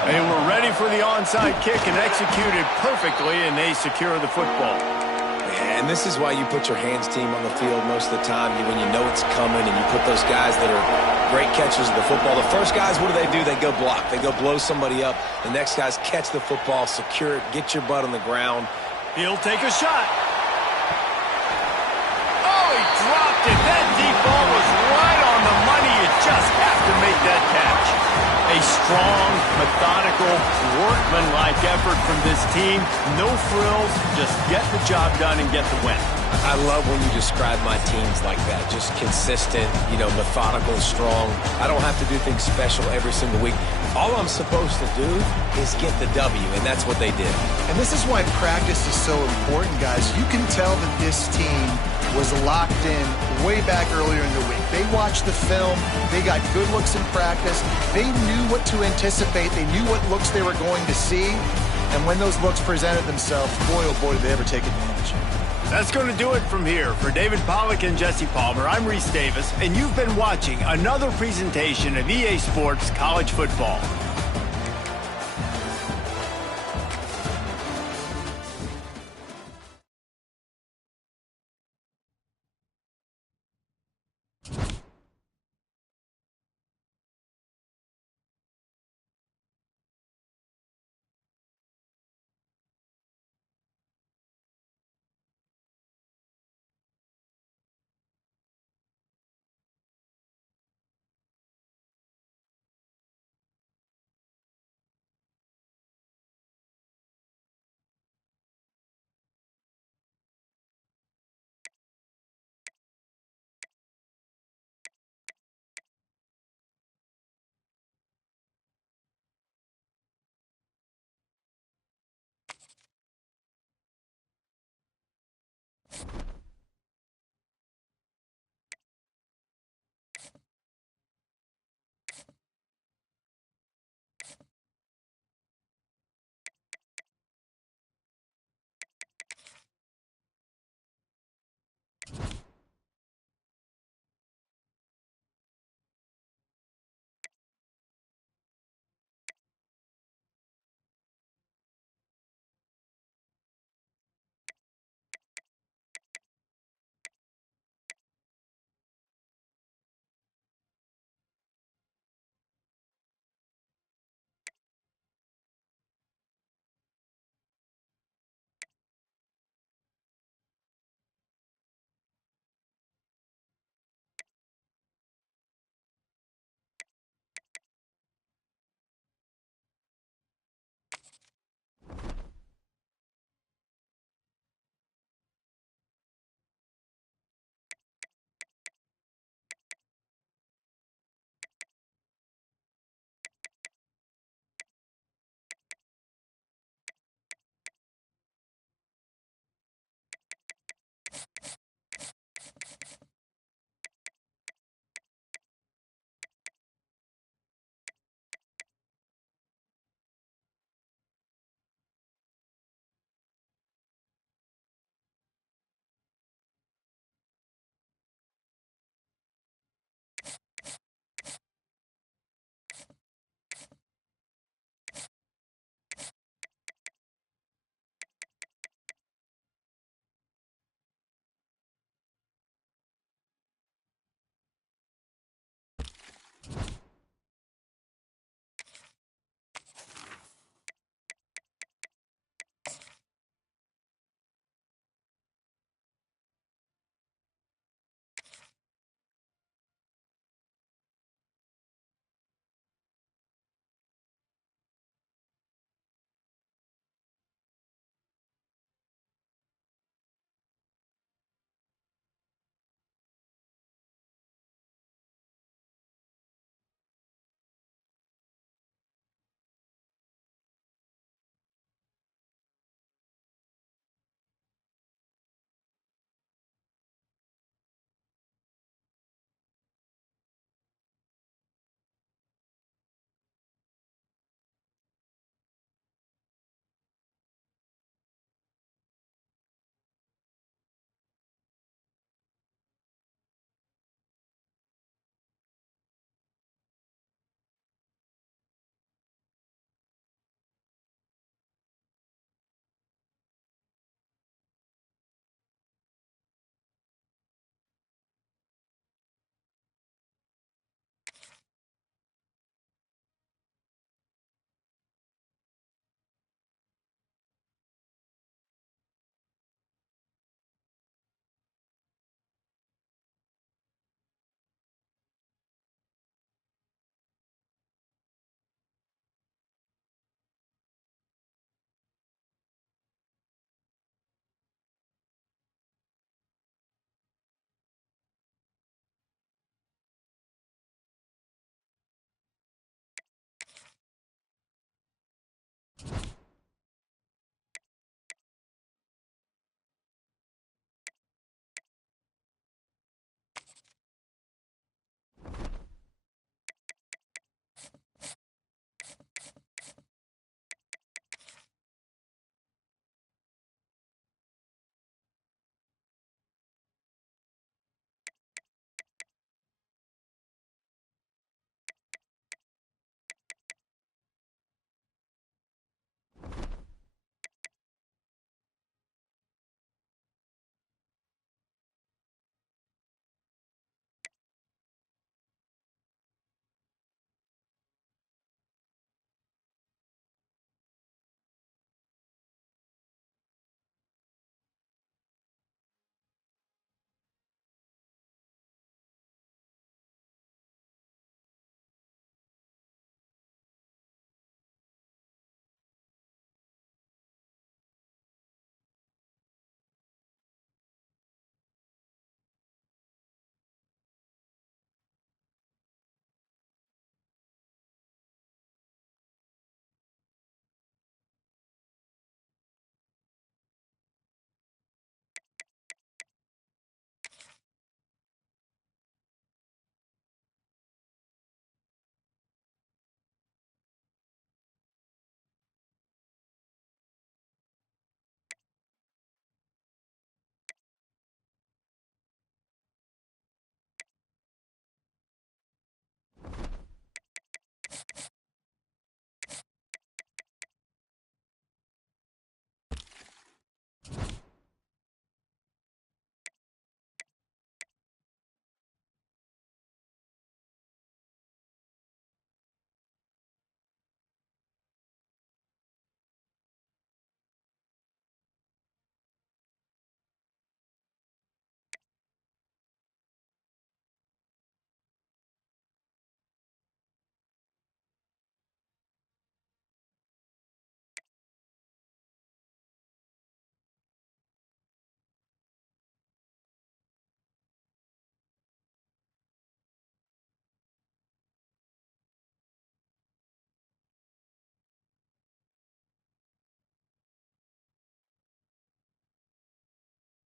They were ready for the onside kick and executed perfectly, and they secure the football. And And this is why you put your hands team on the field most of the time when you know it's coming, and you put those guys that are great catchers of the football. The first guys, what do? They go block. They go blow somebody up. The next guys catch the football, secure it, get your butt on the ground. He'll take a shot. Oh, he dropped it. That deep ball was right on the money. You just have to make that catch. A strong, methodical, workmanlike effort from this team. No frills, just get the job done and get the win. I love when you describe my teams like that. Just consistent, methodical, strong. I don't have to do things special every single week. All I'm supposed to do is get the W, and that's what they did. And this is why practice is so important, guys. You can tell that this team was locked in way back earlier in the week. They watched the film. They got good looks in practice. They knew what to anticipate. They knew what looks they were going to see. And when those looks presented themselves, boy, oh boy, did they ever take advantage. That's going to do it from here. For David Pollack and Jesse Palmer, I'm Reese Davis, and you've been watching another presentation of EA Sports College Football.